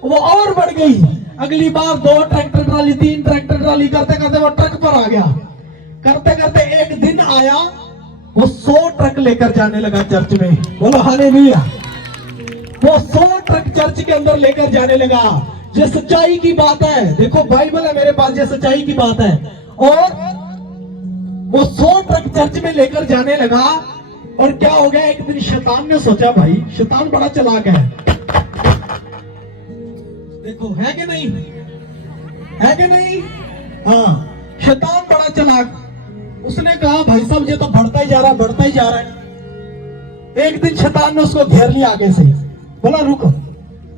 वो और बढ़ गई। अगली बार 2 ट्रैक्टर ट्राली, 3 ट्रैक्टर ट्राली करते करते वो ट्रक पर आ गया। करते करते एक दिन आया, वो 100 ट्रक लेकर जाने लगा चर्च में। बोलो हालेलुया। वो 100 ट्रक चर्च के अंदर लेकर जाने लगा। ये सच्चाई की बात है। देखो बाइबल है मेरे पास, ये सच्चाई की बात है। और वो 100 ट्रक चर्च में लेकर जाने लगा। और क्या हो गया, एक दिन शैतान ने सोचा, भाई शैतान बड़ा चालाक है, देखो है कि नहीं, है कि नहीं? हाँ, शैतान बड़ा चालाक। उसने कहा भाई साहब ये तो बढ़ता ही जा रहा है, बढ़ता ही जा रहा है। एक दिन शैतान ने उसको घेर लिया आगे से, बोला रुक।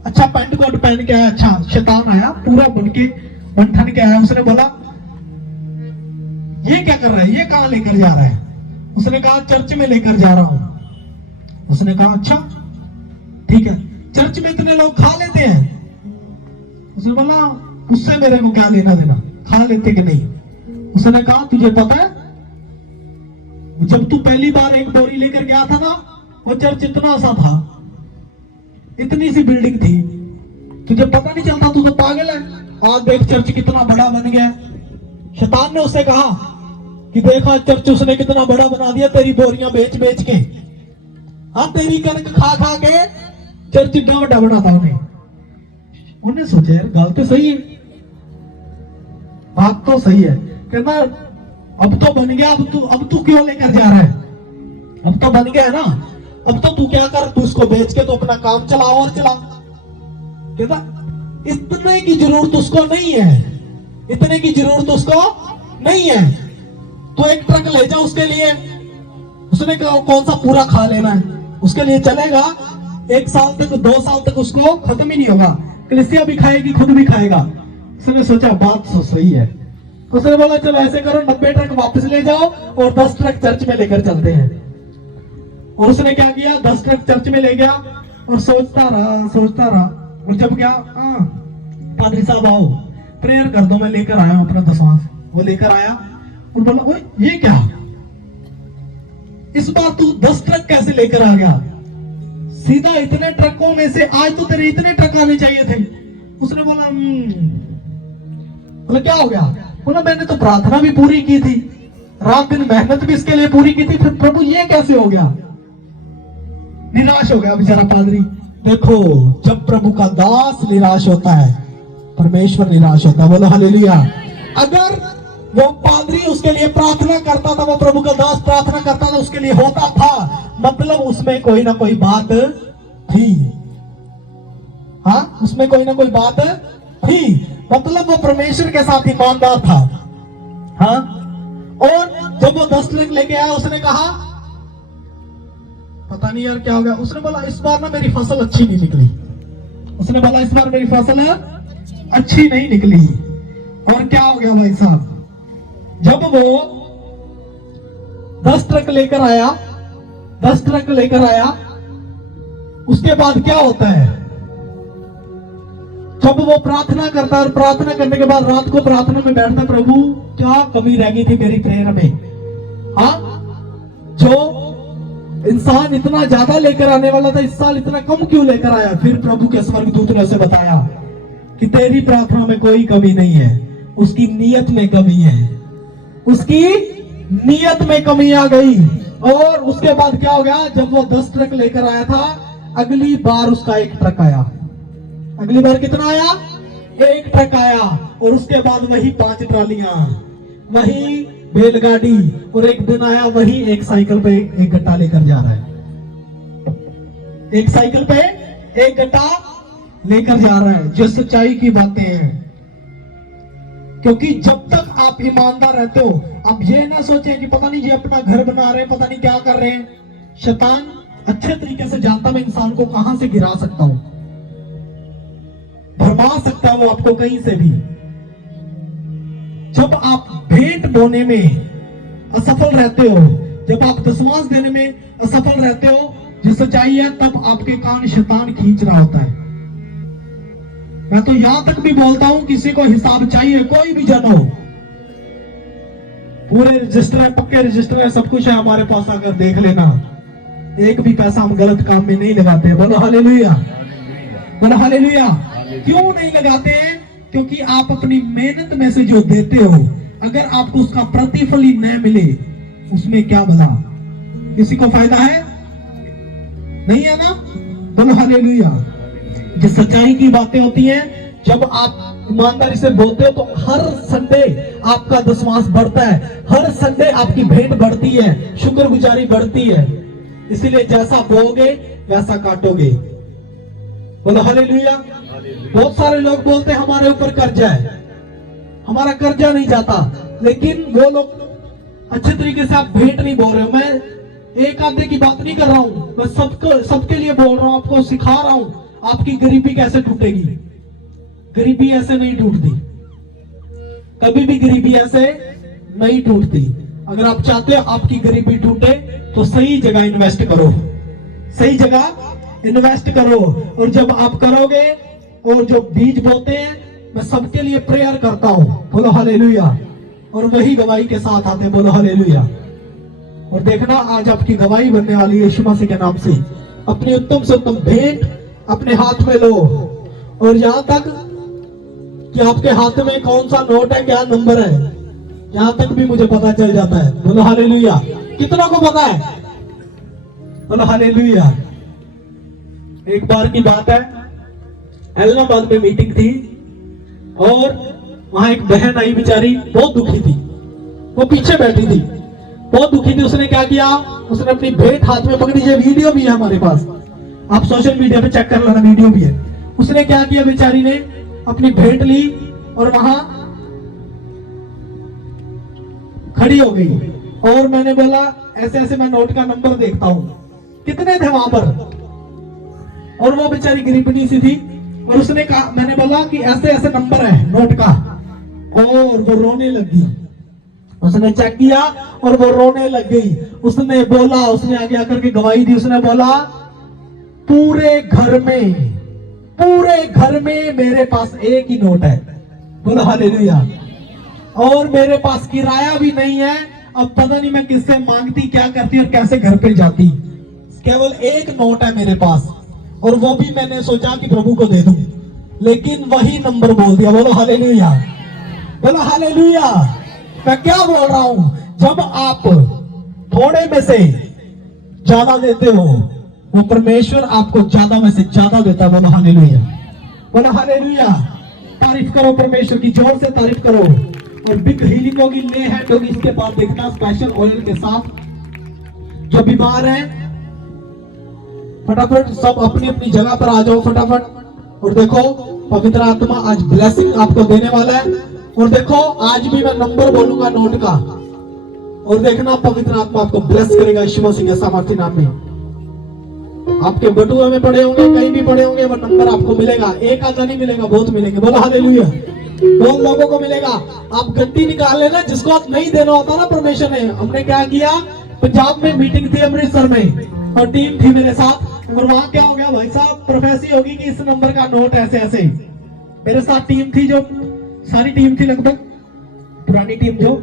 अच्छा पैंट कोट पहन के आया, अच्छा शैतान आया पूरा बन के बंठन के आया। उसने बोला ये क्या कर रहा है, ये कहां लेकर जा रहा है? उसने कहा चर्च में लेकर जा रहा हूं। उसने कहा अच्छा ठीक है, चर्च में इतने लोग खा लेते हैं। उसने बोला उससे मेरे को क्या लेना देना, खा लेते कि नहीं? उसने कहा तुझे पता है जब तू पहली बार एक बोरी लेकर गया था ना, वो चर्च इतना सा था, इतनी सी बिल्डिंग थी, तुझे पता नहीं चलता, तू तो पागल है। आज देख चर्च कितना बड़ा बन गया। शैतान ने उससे कहा कि देखा चर्च उसने कितना बड़ा बना दिया तेरी बोरियां बेच बेच के। हाँ, तेरी कनक खा खा के चर्च इतना बड़ा बना था उन्हें सोचा यार गल तो सही है, बात तो सही है। कहना अब तो बन गया, अब तू क्यों लेकर जा रहा है? अब तो बन गया है ना, अब तो तू क्या कर, तू इसको बेच के तो अपना काम चला और चला। कहता इतने की जरूरत उसको नहीं है, इतने की जरूरत उसको नहीं है। तो एक ट्रक ले जा उसके लिए, उसने कौन सा पूरा खा लेना है, उसके लिए चलेगा 1 साल तक 2 साल तक उसको खत्म ही नहीं होगा। कलीसिया भी खाएगी, खुद भी खाएगा। उसने सोचा बात तो सही है। उसने बोला चलो ऐसे करो 90 ट्रक वापस ले जाओ और 10 ट्रक चर्च में लेकर चलते हैं। और उसने क्या किया, 10 ट्रक चर्च में ले गया और सोचता रहा। और जब गया, पादरी साहब आओ प्रेयर कर दो, मैं लेकर आया हूं अपना दशमांश। वो लेकर आया और बोला ओए ये क्या, इस बार तू 10 ट्रक कैसे लेकर आ गया? सीधा इतने ट्रकों में से आज तो तेरे इतने ट्रक आने चाहिए थे। उसने बोला क्या हो गया? बोला मैंने तो प्रार्थना भी पूरी की थी, रात दिन मेहनत भी इसके लिए पूरी की थी, फिर प्रभु ये कैसे हो गया? निराश हो गया बेचारा पादरी। देखो जब प्रभु का दास निराश होता है, परमेश्वर निराश होता है। बोलो हालेलुया। अगर वो पादरी उसके लिए प्रार्थना करता था, वो प्रभु का दास प्रार्थना करता था, उसके लिए होता था, मतलब उसमें कोई ना कोई बात थी। हाँ, उसमें कोई ना कोई बात थी, मतलब वो परमेश्वर के साथ ईमानदार था। हाँ, और जब वो 10 ट्रक लेके आया, उसने कहा पता नहीं यार क्या हो गया। उसने बोला इस बार ना मेरी फसल अच्छी नहीं निकली। उसने बोला इस बार मेरी फसल अच्छी नहीं निकली। और क्या हो गया भाई साहब, जब वो 10 ट्रक लेकर आया, 10 ट्रक लेकर आया, उसके बाद क्या होता है, जब वो प्रार्थना करता है और प्रार्थना करने के बाद रात को प्रार्थना में बैठता, प्रभु क्या कमी रह गई थी मेरी प्रेयर में। हाँ, जो इंसान इतना ज्यादा लेकर आने वाला था, इस साल इतना कम क्यों लेकर आया? फिर प्रभु के स्वर्गदूत ने उसे बताया कि तेरी प्रार्थना में कोई कमी नहीं है, उसकी नीयत में कमी है, उसकी नीयत में कमी आ गई। और उसके बाद क्या हो गया, जब वो 10 ट्रक लेकर आया था, अगली बार उसका 1 ट्रक आया। अगली बार कितना आया? 1 ट्रक आया। और उसके बाद वही 5 ट्रालियां, वही बैलगाड़ी, और एक दिन आया वही एक साइकिल पे एक गट्टा लेकर जा रहा है। एक साइकिल पे एक गट्टा लेकर जा रहा है। जो सच्चाई की बातें हैं, क्योंकि जब तक आप ईमानदार रहते हो, आप ये ना सोचें कि पता नहीं ये अपना घर बना रहे हैं, पता नहीं क्या कर रहे हैं। शैतान अच्छे तरीके से जानता मैं इंसान को कहां से गिरा सकता हूं, भरमा सकता है वो आपको कहीं से भी। जब आप भेंट बोने में असफल रहते हो, जब आप दशमांश देने में असफल रहते हो, जो सच्चाई है, तब आपके कान शैतान खींच रहा होता है। मैं तो यहां तक भी बोलता हूं, किसी को हिसाब चाहिए, कोई भी जन हो, पूरे रजिस्टर है, पक्के रजिस्टर है, सब कुछ है हमारे पास, आकर देख लेना। एक भी पैसा हम गलत काम में नहीं लगाते। बोलो हालेलुया, बोलो हालेलुया। क्यों नहीं लगाते हैं? क्योंकि आप अपनी मेहनत में से जो देते हो, अगर आपको उसका प्रतिफल ही न मिले, उसमें क्या भला? किसी को फायदा है? नहीं है ना? बोलो हालेलुया। जो सच्चाई की बातें होती हैं, जब आप ईमानदारी से बोलते हो, तो हर संडे आपका दशमांश बढ़ता है, हर संडे आपकी भेंट बढ़ती है, शुक्रगुजारी बढ़ती है। इसीलिए जैसा बोओगे वैसा काटोगे। बोलो हालेलुया। बहुत सारे लोग बोलते हैं हमारे ऊपर कर्जा है, हमारा कर्जा नहीं जाता, लेकिन वो लोग अच्छे तरीके से आप भेंट नहीं बोल रहे हो। मैं एक आधे की बात नहीं कर रहा हूं, मैं सबके लिए बोल रहा हूं, आपको सिखा रहा हूं आपकी गरीबी कैसे टूटेगी। गरीबी ऐसे नहीं टूटती, कभी भी गरीबी ऐसे नहीं टूटती। अगर आप चाहते हो आपकी गरीबी टूटे, तो सही जगह इन्वेस्ट करो, सही जगह इन्वेस्ट करो। और जब आप करोगे, और जो बीज बोते हैं, मैं सबके लिए प्रेयर करता हूं। बोलो हालेलुया। और वही गवाही के साथ आते हैं। बोलो हालेलुया। और देखना आज आपकी गवाही बनने वाली है यीशु मसीह के नाम से। अपनी उत्तम से उत्तम भेंट अपने हाथ में लो, और यहां तक कि आपके हाथ में कौन सा नोट है, क्या नंबर है, यहां तक भी मुझे पता चल जाता है। बोलो हालेलुया। कितना को पता है? बोलो हालेलुया। एक बार की बात है, इलाहाबाद में मीटिंग थी, और वहां एक बहन आई, बेचारी बहुत दुखी थी, वो पीछे बैठी थी, बहुत दुखी थी। उसने क्या किया, उसने अपनी भेंट हाथ में पकड़ी, ये वीडियो भी है हमारे पास, आप सोशल मीडिया पे चेक कर लेना, वीडियो भी है। उसने क्या किया, बेचारी ने अपनी भेंट ली और वहां खड़ी हो गई। और मैंने बोला ऐसे ऐसे मैं नोट का नंबर देखता हूं, कितने थे वहां पर, और वो बेचारी गरीबनी सी थी। और उसने कहा, मैंने बोला कि ऐसे ऐसे नंबर है नोट का, और वो रोने लगी। उसने चेक किया और वो रोने लग गई। उसने बोला, उसने आगे आकर के गवाही दी, उसने बोला पूरे घर में मेरे पास एक ही नोट है। बोला हालेलुया। और मेरे पास किराया भी नहीं है, अब पता नहीं मैं किससे मांगती, क्या करती और कैसे घर पे जाती। केवल एक नोट है मेरे पास, और वो भी मैंने सोचा कि प्रभु को दे दूं, लेकिन वही नंबर बोल दिया। बोलो हालेलुया, बोलो हालेलुया। मैं क्या बोल रहा हूं, जब आप थोड़े में से ज्यादा देते हो, वो परमेश्वर आपको ज्यादा में से ज्यादा देता है। बोलो हालेलुया, बोलो हालेलुया। तारीफ करो परमेश्वर की, जोर से तारीफ करो। और बिग हीलिंग होगी, ले हैंड होगी, इसके बाद देखना स्पेशल ऑयल के साथ। जो बीमार है फटाफट सब अपनी अपनी जगह पर आ जाओ फटाफट। और देखो पवित्र आत्मा आज ब्लेसिंग आपको देने वाला है। और देखो आज भी मैं नंबर बोलूंगा नोट का, और देखना पवित्र आत्मा आपको ब्लेस करेगा यीशु मसीह के सामर्थ्य नाम में। आपके बटुए में पड़े होंगे, कहीं भी पड़े होंगे, वो नंबर आपको मिलेगा। एक आधा नहीं मिलेगा, बहुत मिलेंगे। बोलो हालेलुया। बहुत लोगों को मिलेगा। आप गड्डी निकाल लेना, जिसको आप नहीं देना होता ना परमेश्वर ने। हमने क्या किया, पंजाब में मीटिंग थी अमृतसर में, और टीम थी मेरे साथ। और वहां क्या हो गया भाई साहब, प्रोफेसी होगी कि इस नंबर का नोट ऐसे ऐसे। मेरे साथ टीम थी, जो सारी टीम थी लगभग पुरानी टीम, जो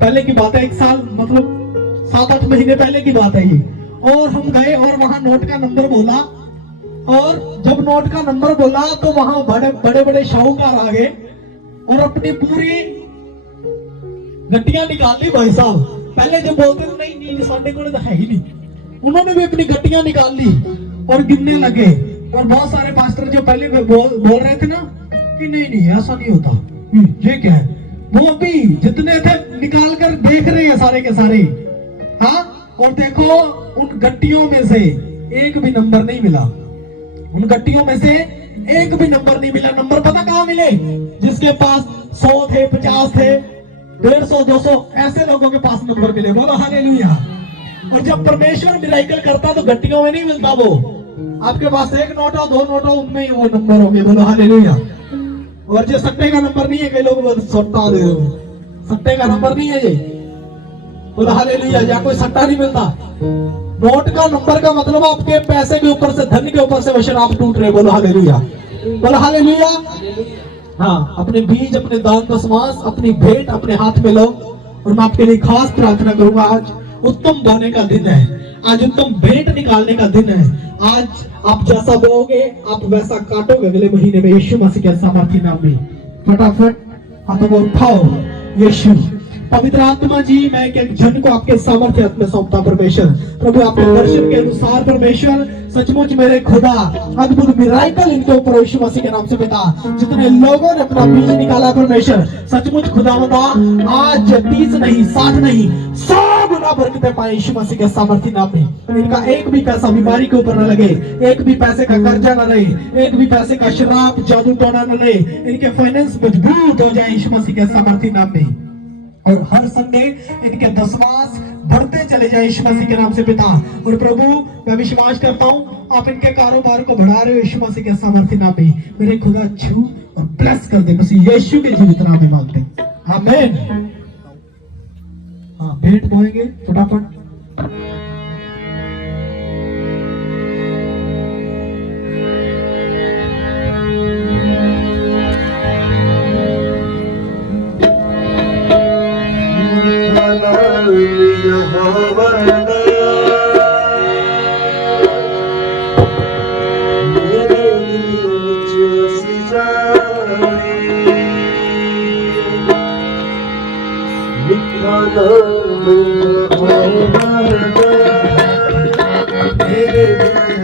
पहले की बात है, 1 साल मतलब 7-8 महीने पहले की बात है ये। और हम गए और वहां नोट का नंबर बोला, और जब नोट का नंबर बोला तो वहां बड़े बड़े शाहूकार आ गए और अपनी पूरी गट्टियां निकाल ली भाई साहब। पहले जब बोलते थे नहीं साढ़े को तो है ही नहीं, उन्होंने भी अपनी गट्टियां निकाल ली और गिनने लगे। और बहुत सारे पास्टर जो पहले बोल रहे थे ना कि नहीं ऐसा नहीं होता, ये क्या है, वो भी जितने थे निकाल कर देख रहे हैं सारे के सारे। हाँ, और देखो उन गट्टियों में से एक भी नंबर नहीं मिला। उन गट्टियों में से एक भी नंबर नहीं मिला। नंबर पता कहां मिले, जिसके पास 100 थे, 50 थे, 150, 200 ऐसे लोगों के पास नंबर मिले। बोलो हालेलुया। और जब परमेश्वर मिराइकल करता तो गट्टियों में नहीं मिलता, वो आपके पास 1 नोट हो, 2 नोट हो, उनमें ही वो नंबर होंगे। बोलो हालेलुया। और जो सट्टे का नंबर नहीं है, कई लोग सट्टा दे रहे, सट्टे का नंबर नहीं है ये। बोलो हालेलुया। या कोई सट्टा नहीं मिलता। नोट का नंबर का मतलब आपके पैसे के ऊपर से, धन के ऊपर से वचन आप टूट रहे। बोलो हालेलुया, बोलो हालेलुया। हाँ, अपने बीज, अपने दान दशमांश, अपनी भेंट अपने हाथ में लो। और मैं आपके लिए खास प्रार्थना करूंगा, आज उत्तम बोने का दिन है, आज उत्तम भेंट निकालने का दिन है। आज आप जैसा बोओगे आप वैसा काटोगे अगले महीने में, यीशु मसीह के सामर्थ्य नाम में। फटाफट हाथों को उठाओ। यीशु पवित्र आत्मा जी, मैं एक जन को आपके सामर्थ्य हाथ में सौंपता परमेश्वर। प्रभु आपके दर्शन के अनुसार परमेश्वर, सचमुच मेरे खुदा अद्भुत मिराइकल इनके ऊपर यीशु मसीह के नाम से पिता। जितने लोगों ने अपना बीज निकाला परमेश्वर, सचमुच खुदावंदा आज 30 नहीं, 60 नहीं, 100 गुना बरकतें पाए यीशु मसीह के सामर्थ्य नाम में। इनका एक भी पैसा बीमारी के ऊपर न लगे, एक भी पैसे का कर्जा न रहे, एक भी पैसे का शराब जादू टोना न रहे। इनके फाइनेंस मजबूत हो जाए यीशु मसीह के सामर्थ्य नाम में। और हर संडे इनके दशमांश बढ़ते चले जाए यीशु मसीह के नाम से पिता। और प्रभु मैं विश्वास करता हूँ आप इनके कारोबार को बढ़ा रहे हो यीशु मसीह के सामर्थ्य नाम में। मेरे खुदा छू और ब्लेस कर दे, मसीह यीशु के जीवित नाम में मांगते हैं, आमीन। हाँ, भेंट बोएंगे फटाफट। मेरे